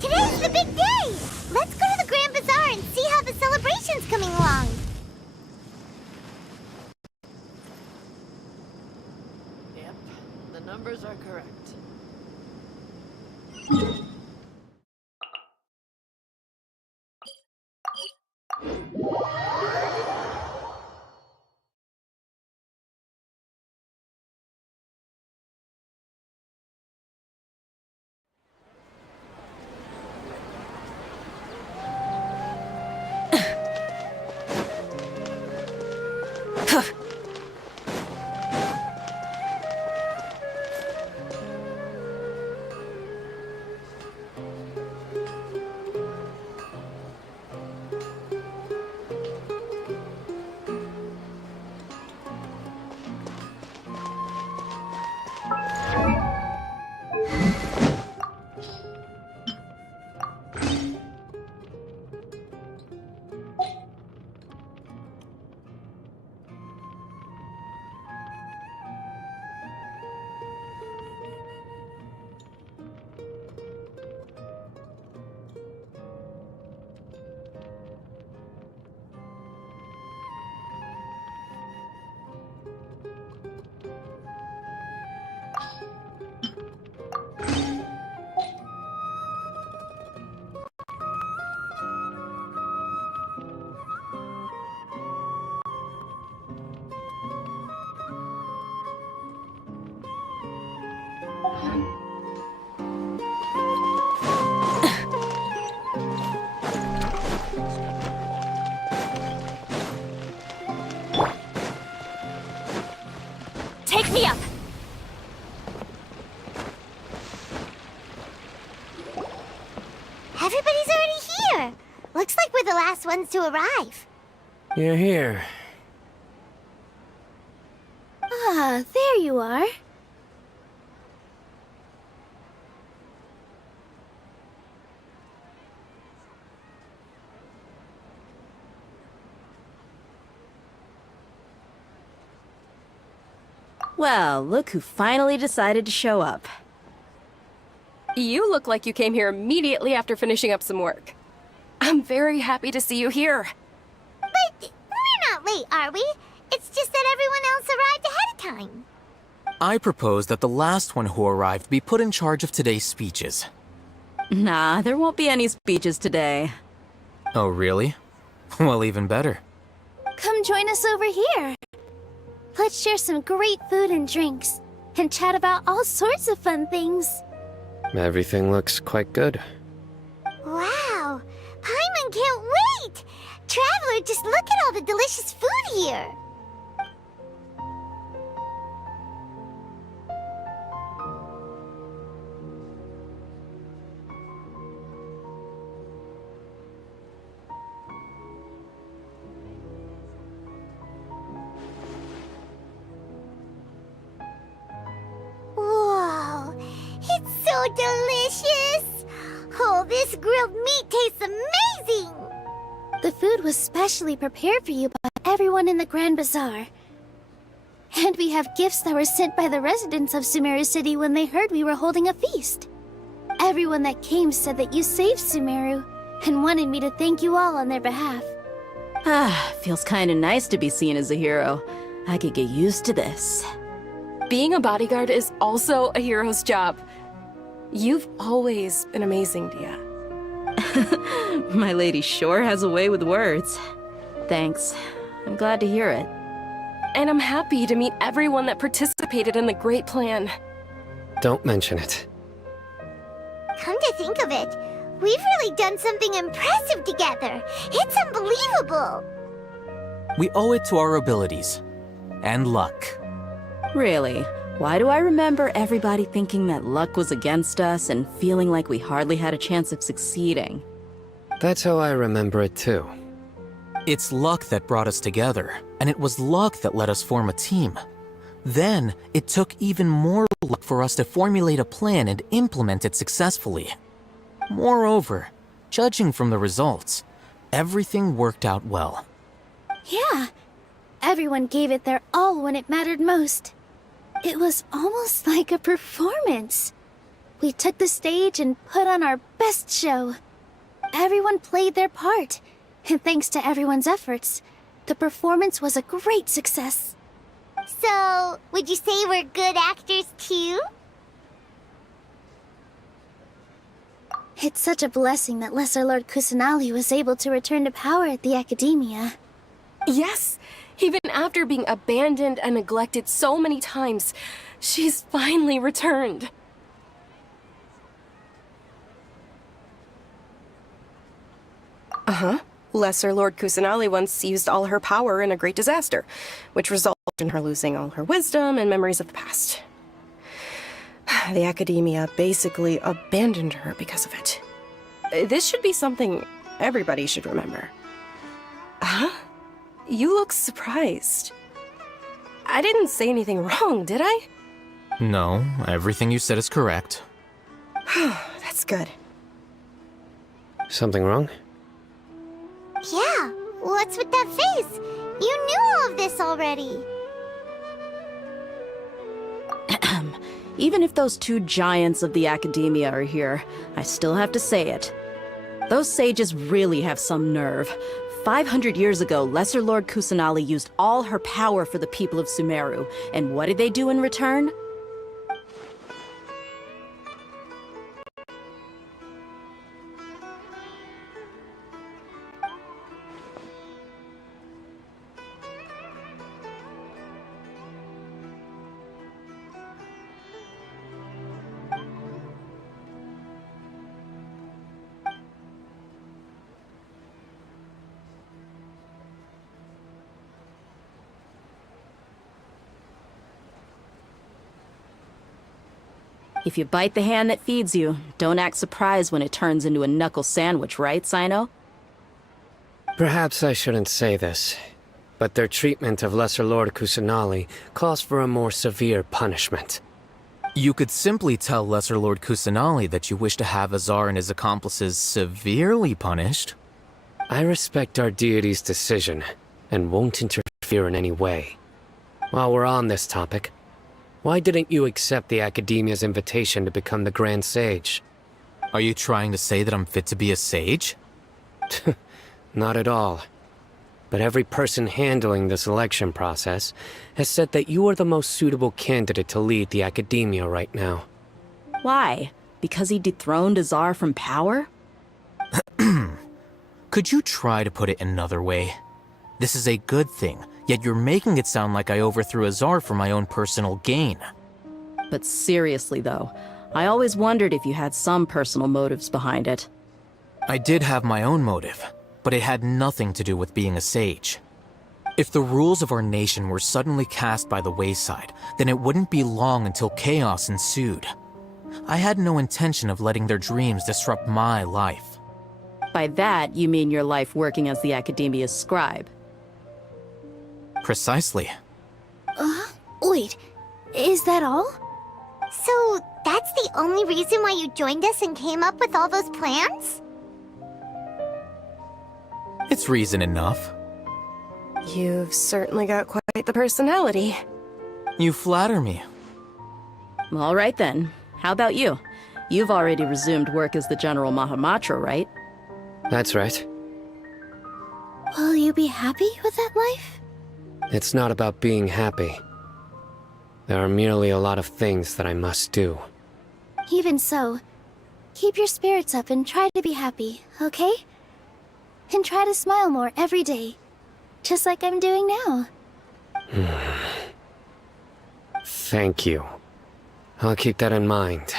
Today's the big day! Let's go to the Grand Bazaar and see how the celebration's coming along. Yep, the numbers are correct. Take me up! Everybody's already here. Looks like we're the last ones to arrive. You're here. Ah, there you are. Well, look who finally decided to show up. You look like you came here immediately after finishing up some work. I'm very happy to see you here. But we're not late, are we? It's just that everyone else arrived ahead of time. I propose that the last one who arrived be put in charge of today's speeches. Nah, there won't be any speeches today. Oh, really? Well, even better. Come join us over here. Let's share some great food and drinks. and chat about all sorts of fun things. Everything looks quite good. Wow! Paimon can't wait! Traveler, just look at all the delicious food here! Whoa! It's so delicious! Oh, this grilled meat tastes amazing! The food was specially prepared for you by everyone in the Grand Bazaar. And we have gifts that were sent by the residents of Sumeru City when they heard we were holding a feast. Everyone that came said that you saved Sumeru and wanted me to thank you all on their behalf. Feels kinda nice to be seen as a hero. I could get used to this. Being a bodyguard is also a hero's job. You've always been amazing, Dia. My lady sure has a way with words. Thanks. I'm glad to hear it. And I'm happy to meet everyone that participated in the great plan. Don't mention it. Come to think of it, we've really done something impressive together. It's unbelievable. We owe it to our abilities. And luck. Really? Why do I remember everybody thinking that luck was against us and feeling like we hardly had a chance of succeeding? That's how I remember it too. It's luck that brought us together, and it was luck that let us form a team. Then, it took even more luck for us to formulate a plan and implement it successfully. Moreover, judging from the results, everything worked out well. Yeah, everyone gave it their all when it mattered most. It was almost like a performance. We took the stage and put on our best show. Everyone played their part, and thanks to everyone's efforts, the performance was a great success. So, would you say we're good actors too? It's such a blessing that Lesser Lord Kusanali was able to return to power at the Academia. Yes! Even after being abandoned and neglected so many times, she's finally returned. Lesser Lord Kusanali once used all her power in a great disaster, which resulted in her losing all her wisdom and memories of the past. The Academia basically abandoned her because of it. This should be something everybody should remember. Huh? You look surprised. I didn't say anything wrong, did I? No, everything you said is correct. That's good. Something wrong? Yeah, what's with that face? You knew all of this already. Even if those two giants of the Academia are here, I still have to say it. Those sages really have some nerve. 500 years ago, Lesser Lord Kusanali used all her power for the people of Sumeru, and what did they do in return? If you bite the hand that feeds you, don't act surprised when it turns into a knuckle sandwich, right, Sino? Perhaps I shouldn't say this, but their treatment of Lesser Lord Kusanali calls for a more severe punishment. You could simply tell Lesser Lord Kusanali that you wish to have Azar and his accomplices severely punished. I respect our deity's decision, and won't interfere in any way. While we're on this topic, why didn't you accept the Academia's invitation to become the Grand Sage? Are you trying to say that I'm fit to be a sage? Not at all. But every person handling the selection process has said that you are the most suitable candidate to lead the Academia right now. Why? Because he dethroned Azar from power? Could you try to put it another way? This is a good thing, yet you're making it sound like I overthrew Azar for my own personal gain. But seriously though, I always wondered if you had some personal motives behind it. I did have my own motive, but it had nothing to do with being a sage. If the rules of our nation were suddenly cast by the wayside, then it wouldn't be long until chaos ensued. I had no intention of letting their dreams disrupt my life. By that, you mean your life working as the Academia's scribe. Precisely. Wait, is that all? So, that's the only reason why you joined us and came up with all those plans? It's reason enough. You've certainly got quite the personality. You flatter me. All right then. How about you? You've already resumed work as the General Mahamatra, right? That's right. Will you be happy with that life? It's not about being happy. There are merely a lot of things that I must do. Even so, keep your spirits up and try to be happy, okay? And try to smile more every day, just like I'm doing now. Thank you. I'll keep that in mind.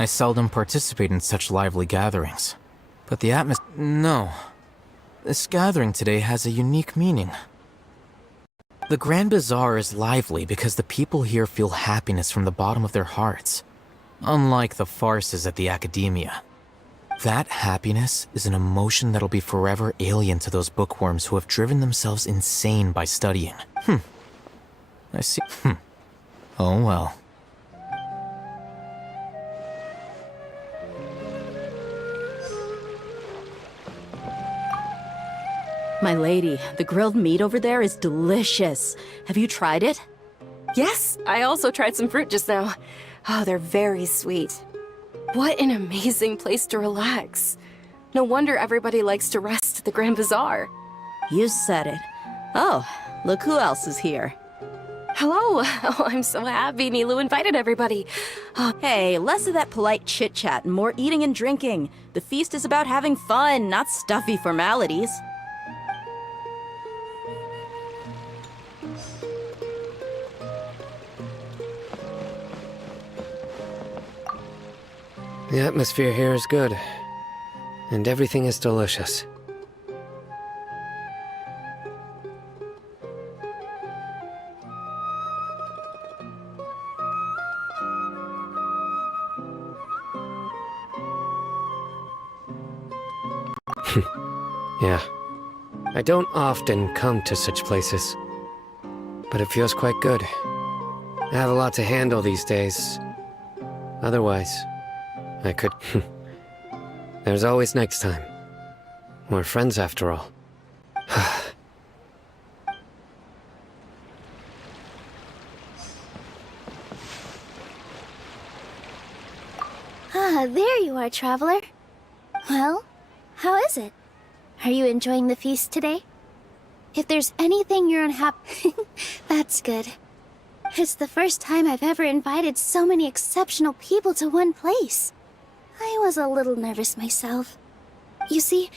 I seldom participate in such lively gatherings. But the atmosphere... No. This gathering today has a unique meaning. The Grand Bazaar is lively because the people here feel happiness from the bottom of their hearts. Unlike the farces at the Academia. That happiness is an emotion that'll be forever alien to those bookworms who have driven themselves insane by studying. I see. Oh well. My lady, the grilled meat over there is delicious. Have you tried it? Yes, I also tried some fruit just now. Oh, they're very sweet. What an amazing place to relax. No wonder everybody likes to rest at the Grand Bazaar. You said it. Oh, look who else is here. Hello. Oh, I'm so happy Nilu invited everybody. Hey, less of that polite chit-chat and more eating and drinking. The feast is about having fun, not stuffy formalities. The atmosphere here is good, and everything is delicious. Yeah. I don't often come to such places, but it feels quite good. I have a lot to handle these days. Otherwise, I could... There's always next time. We're friends after all. There you are, traveler. Well, how is it? Are you enjoying the feast today? If there's anything you're unhappy... That's good. It's the first time I've ever invited so many exceptional people to one place. I was a little nervous myself. You see,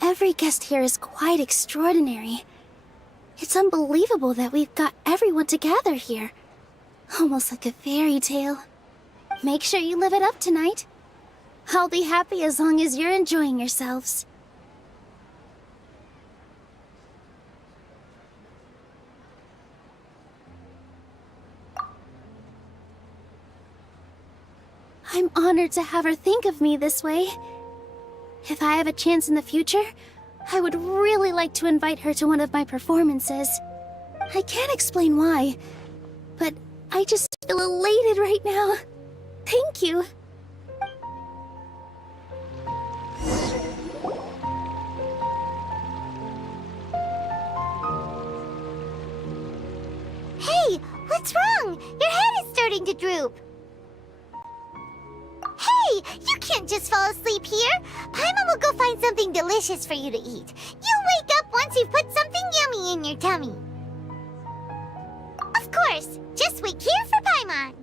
every guest here is quite extraordinary. It's unbelievable that we've got everyone together here. Almost like a fairy tale. Make sure you live it up tonight. I'll be happy as long as you're enjoying yourselves. I'm honored to have her think of me this way. If I have a chance in the future, I would really like to invite her to one of my performances. I can't explain why, but I just feel elated right now. Thank you. Hey, what's wrong? Your head is starting to droop. Hey, you can't just fall asleep here. Paimon will go find something delicious for you to eat. You'll wake up once you've put something yummy in your tummy. Of course, just wait here for Paimon.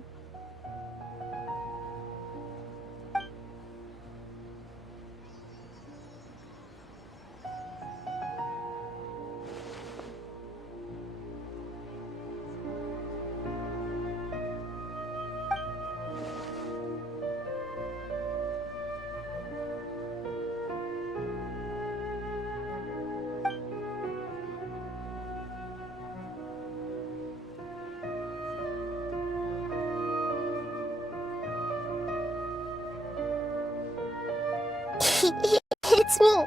It's me.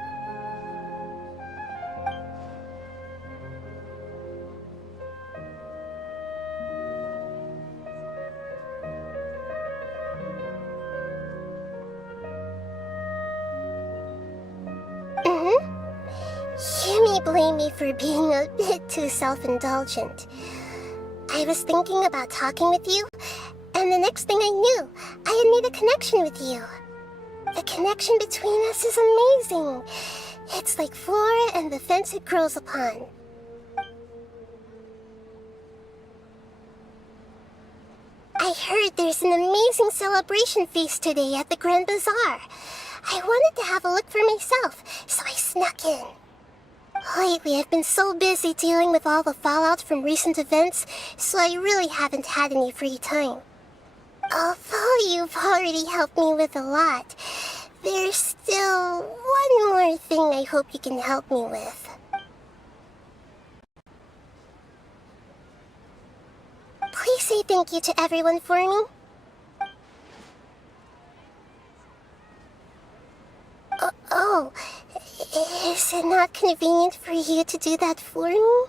You may blame me for being a bit too self-indulgent. I was thinking about talking with you, and the next thing I knew, I had made a connection with you. The connection between us is amazing. It's like flora and the fence it grows upon. I heard there's an amazing celebration feast today at the Grand Bazaar. I wanted to have a look for myself, so I snuck in. Lately, I've been so busy dealing with all the fallout from recent events, so I really haven't had any free time. Although you've already helped me with a lot, there's still one more thing I hope you can help me with. Please say thank you to everyone for me. Oh, is it not convenient for you to do that for me?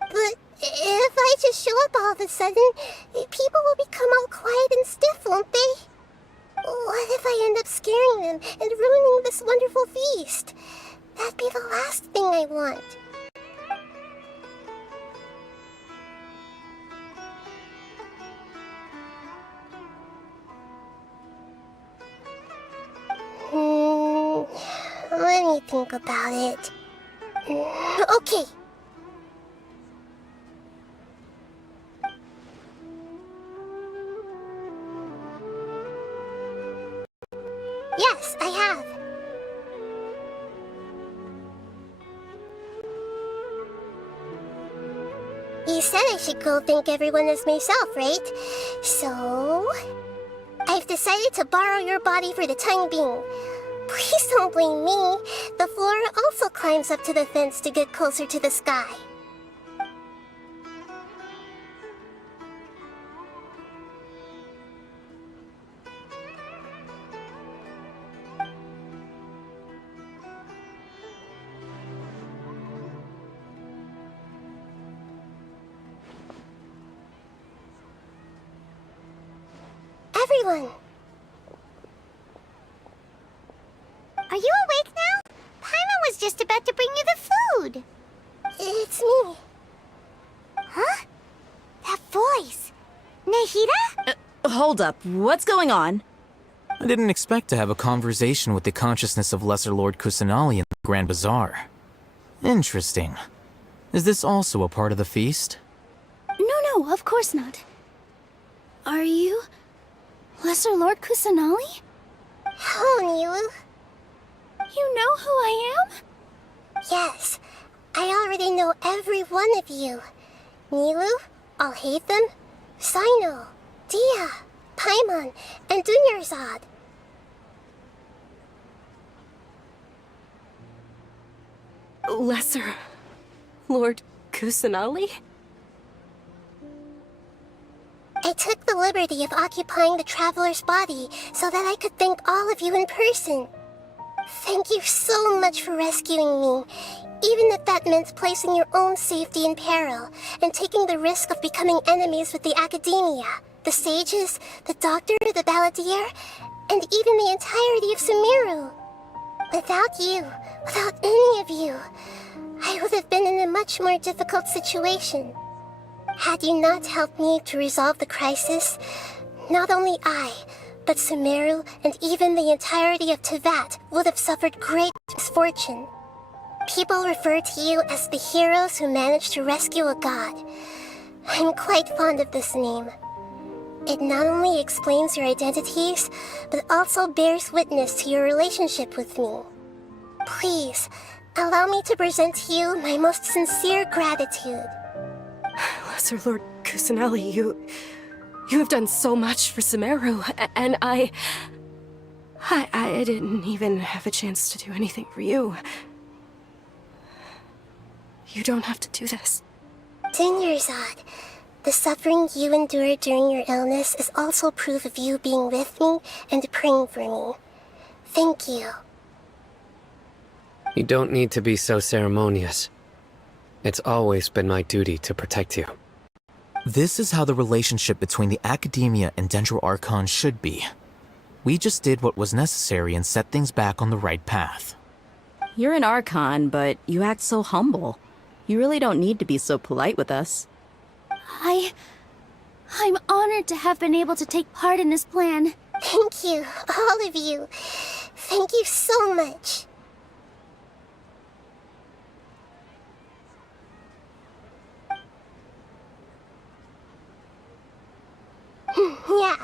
But if I just show up all of a sudden, people will become all quiet and stiff, won't they? What if I end up scaring them and ruining this wonderful feast? That'd be the last thing I want. Let me think about it. Okay. Yes, I have. You said I should go thank everyone as myself, right? So I've decided to borrow your body for the time being. Please don't blame me. The flora also climbs up to the fence to get closer to the sky. Everyone! Are you awake now? Paimon was just about to bring you the food. It's me. Huh? That voice. Nahida? Hold up. What's going on? I didn't expect to have a conversation with the consciousness of Lesser Lord Kusanali in the Grand Bazaar. Interesting. Is this also a part of the feast? No, of course not. Are you Lesser Lord Kusanali? Hello, Nilu. You know who I am? Yes, I already know every one of you. Nilu, Alhaitham, Sino, Dia, Paimon, and Dunyarzad. Lesser Lord Kusanali? I took the liberty of occupying the traveler's body so that I could thank all of you in person. Thank you so much for rescuing me, even if that meant placing your own safety in peril and taking the risk of becoming enemies with the academia, the sages, the doctor, the balladeer, and even the entirety of Sumeru. Without you, without any of you, I would have been in a much more difficult situation. Had you not helped me to resolve the crisis, not only I, but Sumeru and even the entirety of Teyvat would have suffered great misfortune. People refer to you as the heroes who managed to rescue a god. I'm quite fond of this name. It not only explains your identities, but also bears witness to your relationship with me. Please, allow me to present to you my most sincere gratitude. Lesser Lord Kusanali, you have done so much for Sumeru, and I didn't even have a chance to do anything for you. You don't have to do this. Dunyarzad, The suffering you endured during your illness is also proof of you being with me and praying for me. Thank you. You don't need to be so ceremonious. It's always been my duty to protect you. This is how the relationship between the Academia and Dendro Archon should be. We just did what was necessary and set things back on the right path. You're an Archon, but you act so humble. You really don't need to be so polite with us. I'm honored to have been able to take part in this plan. Thank you, all of you. Thank you so much. Yeah.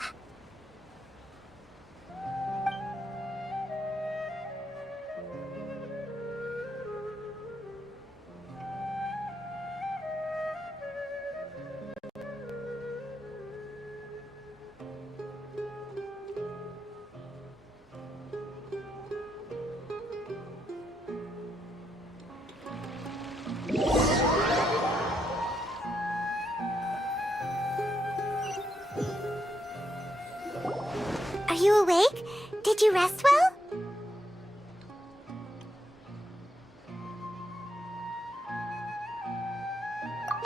Are you awake? Did you rest well?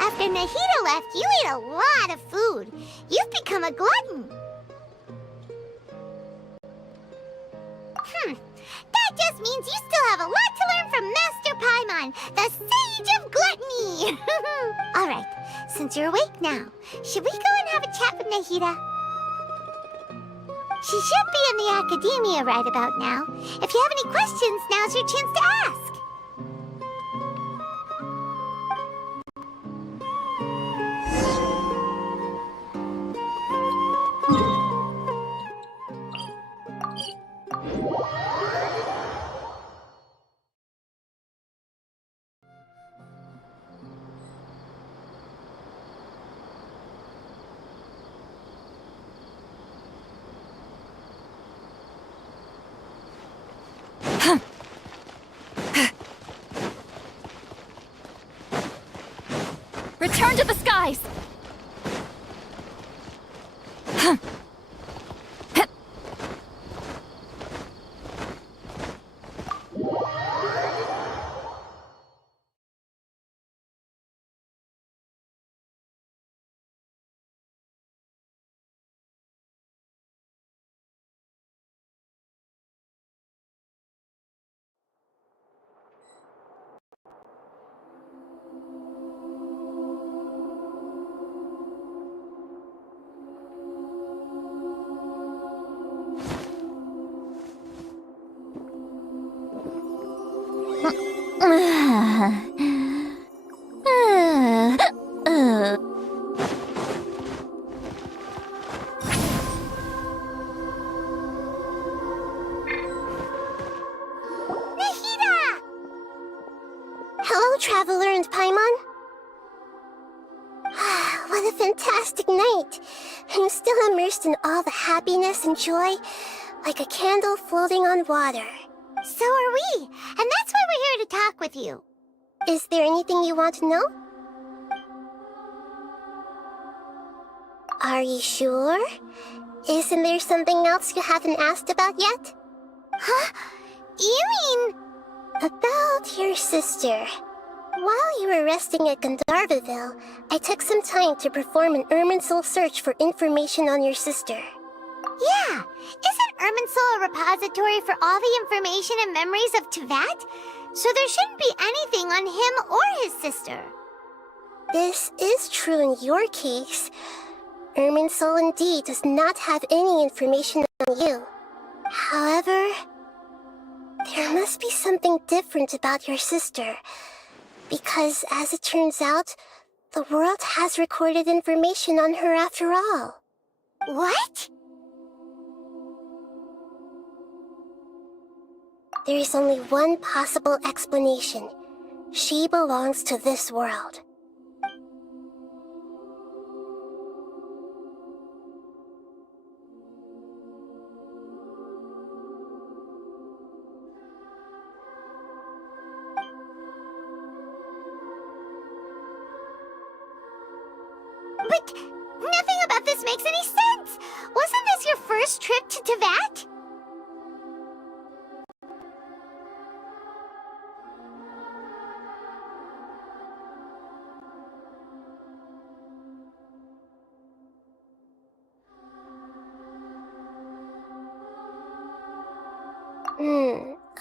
After Nahida left, you ate a lot of food. You've become a glutton. That just means you still have a lot to learn from Master Paimon, the Sage of Gluttony. Alright, since you're awake now, should we go and have a chat with Nahida? She should be in the Academia right about now. If you have any questions, now's your chance to ask. Return to the skies! Hello, Traveler and Paimon. What a fantastic night. I'm still immersed in all the happiness and joy, like a candle floating on water. So are we, and that's why we're here to talk with you. Is there anything you want to know? Are you sure? Isn't there something else you haven't asked about yet? Huh? You mean... About your sister. While you were resting at Gandharvaville, I took some time to perform an Irminsul search for information on your sister. Yeah! Isn't Irminsul a repository for all the information and memories of Tevat? So there shouldn't be anything on him or his sister. This is true in your case. Irminsul indeed does not have any information on you. However, there must be something different about your sister. Because, as it turns out, the world has recorded information on her after all. What? There is only one possible explanation. She belongs to this world. But What? Nothing about this makes any sense! Wasn't this your first trip to Teyvat?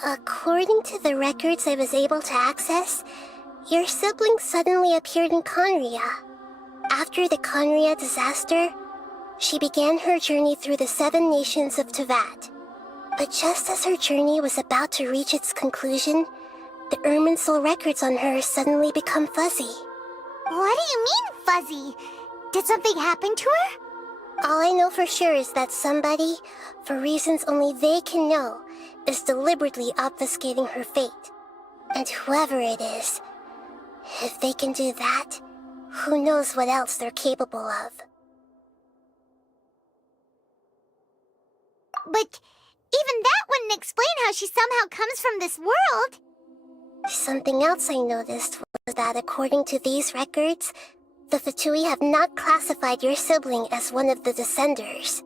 According to the records I was able to access, your sibling suddenly appeared in Conria. After the Conria disaster, she began her journey through the 7 nations of Teyvat. But just as her journey was about to reach its conclusion, the Irminsul records on her suddenly become fuzzy. What do you mean, fuzzy? Did something happen to her? All I know for sure is that somebody, for reasons only they can know, is deliberately obfuscating her fate. And whoever it is, if they can do that, who knows what else they're capable of. But even that wouldn't explain how she somehow comes from this world. Something else I noticed was that according to these records, the Fatui have not classified your sibling as one of the Descenders.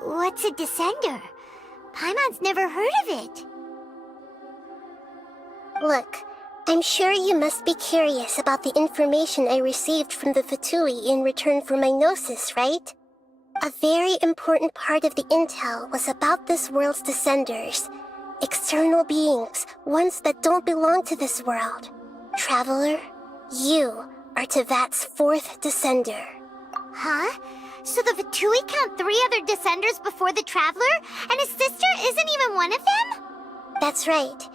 What's a Descender? Paimon's never heard of it. Look, I'm sure you must be curious about the information I received from the Fatui in return for my gnosis, right? A very important part of the intel was about this world's Descenders. External beings, ones that don't belong to this world. Traveler, you are Teyvat's 4th Descender. Huh? So the Fatui count 3 other Descenders before the Traveler, and his sister isn't even one of them? That's right.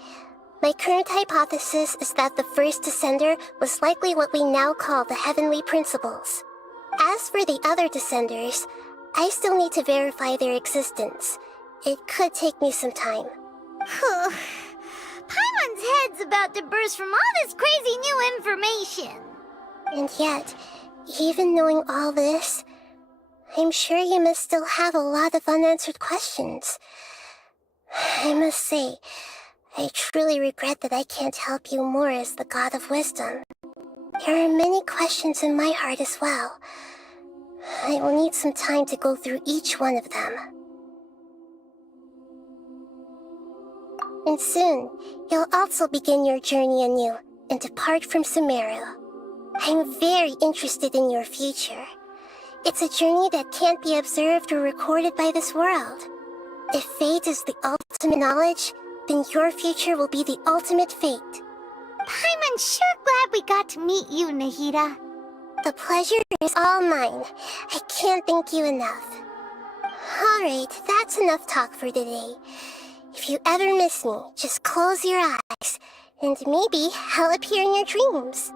My current hypothesis is that the first Descender was likely what we now call the Heavenly Principles. As for the other Descenders, I still need to verify their existence. It could take me some time. Paimon's head's about to burst from all this crazy new information. And yet, even knowing all this, I'm sure you must still have a lot of unanswered questions. I must say, I truly regret that I can't help you more as the God of Wisdom. There are many questions in my heart as well. I will need some time to go through each one of them. And soon, you'll also begin your journey anew and depart from Sumeru. I'm very interested in your future. It's a journey that can't be observed or recorded by this world. If fate is the ultimate knowledge, then your future will be the ultimate fate. Paimon's sure glad we got to meet you, Nahida. The pleasure is all mine. I can't thank you enough. Alright, that's enough talk for today. If you ever miss me, just close your eyes, and maybe I'll appear in your dreams.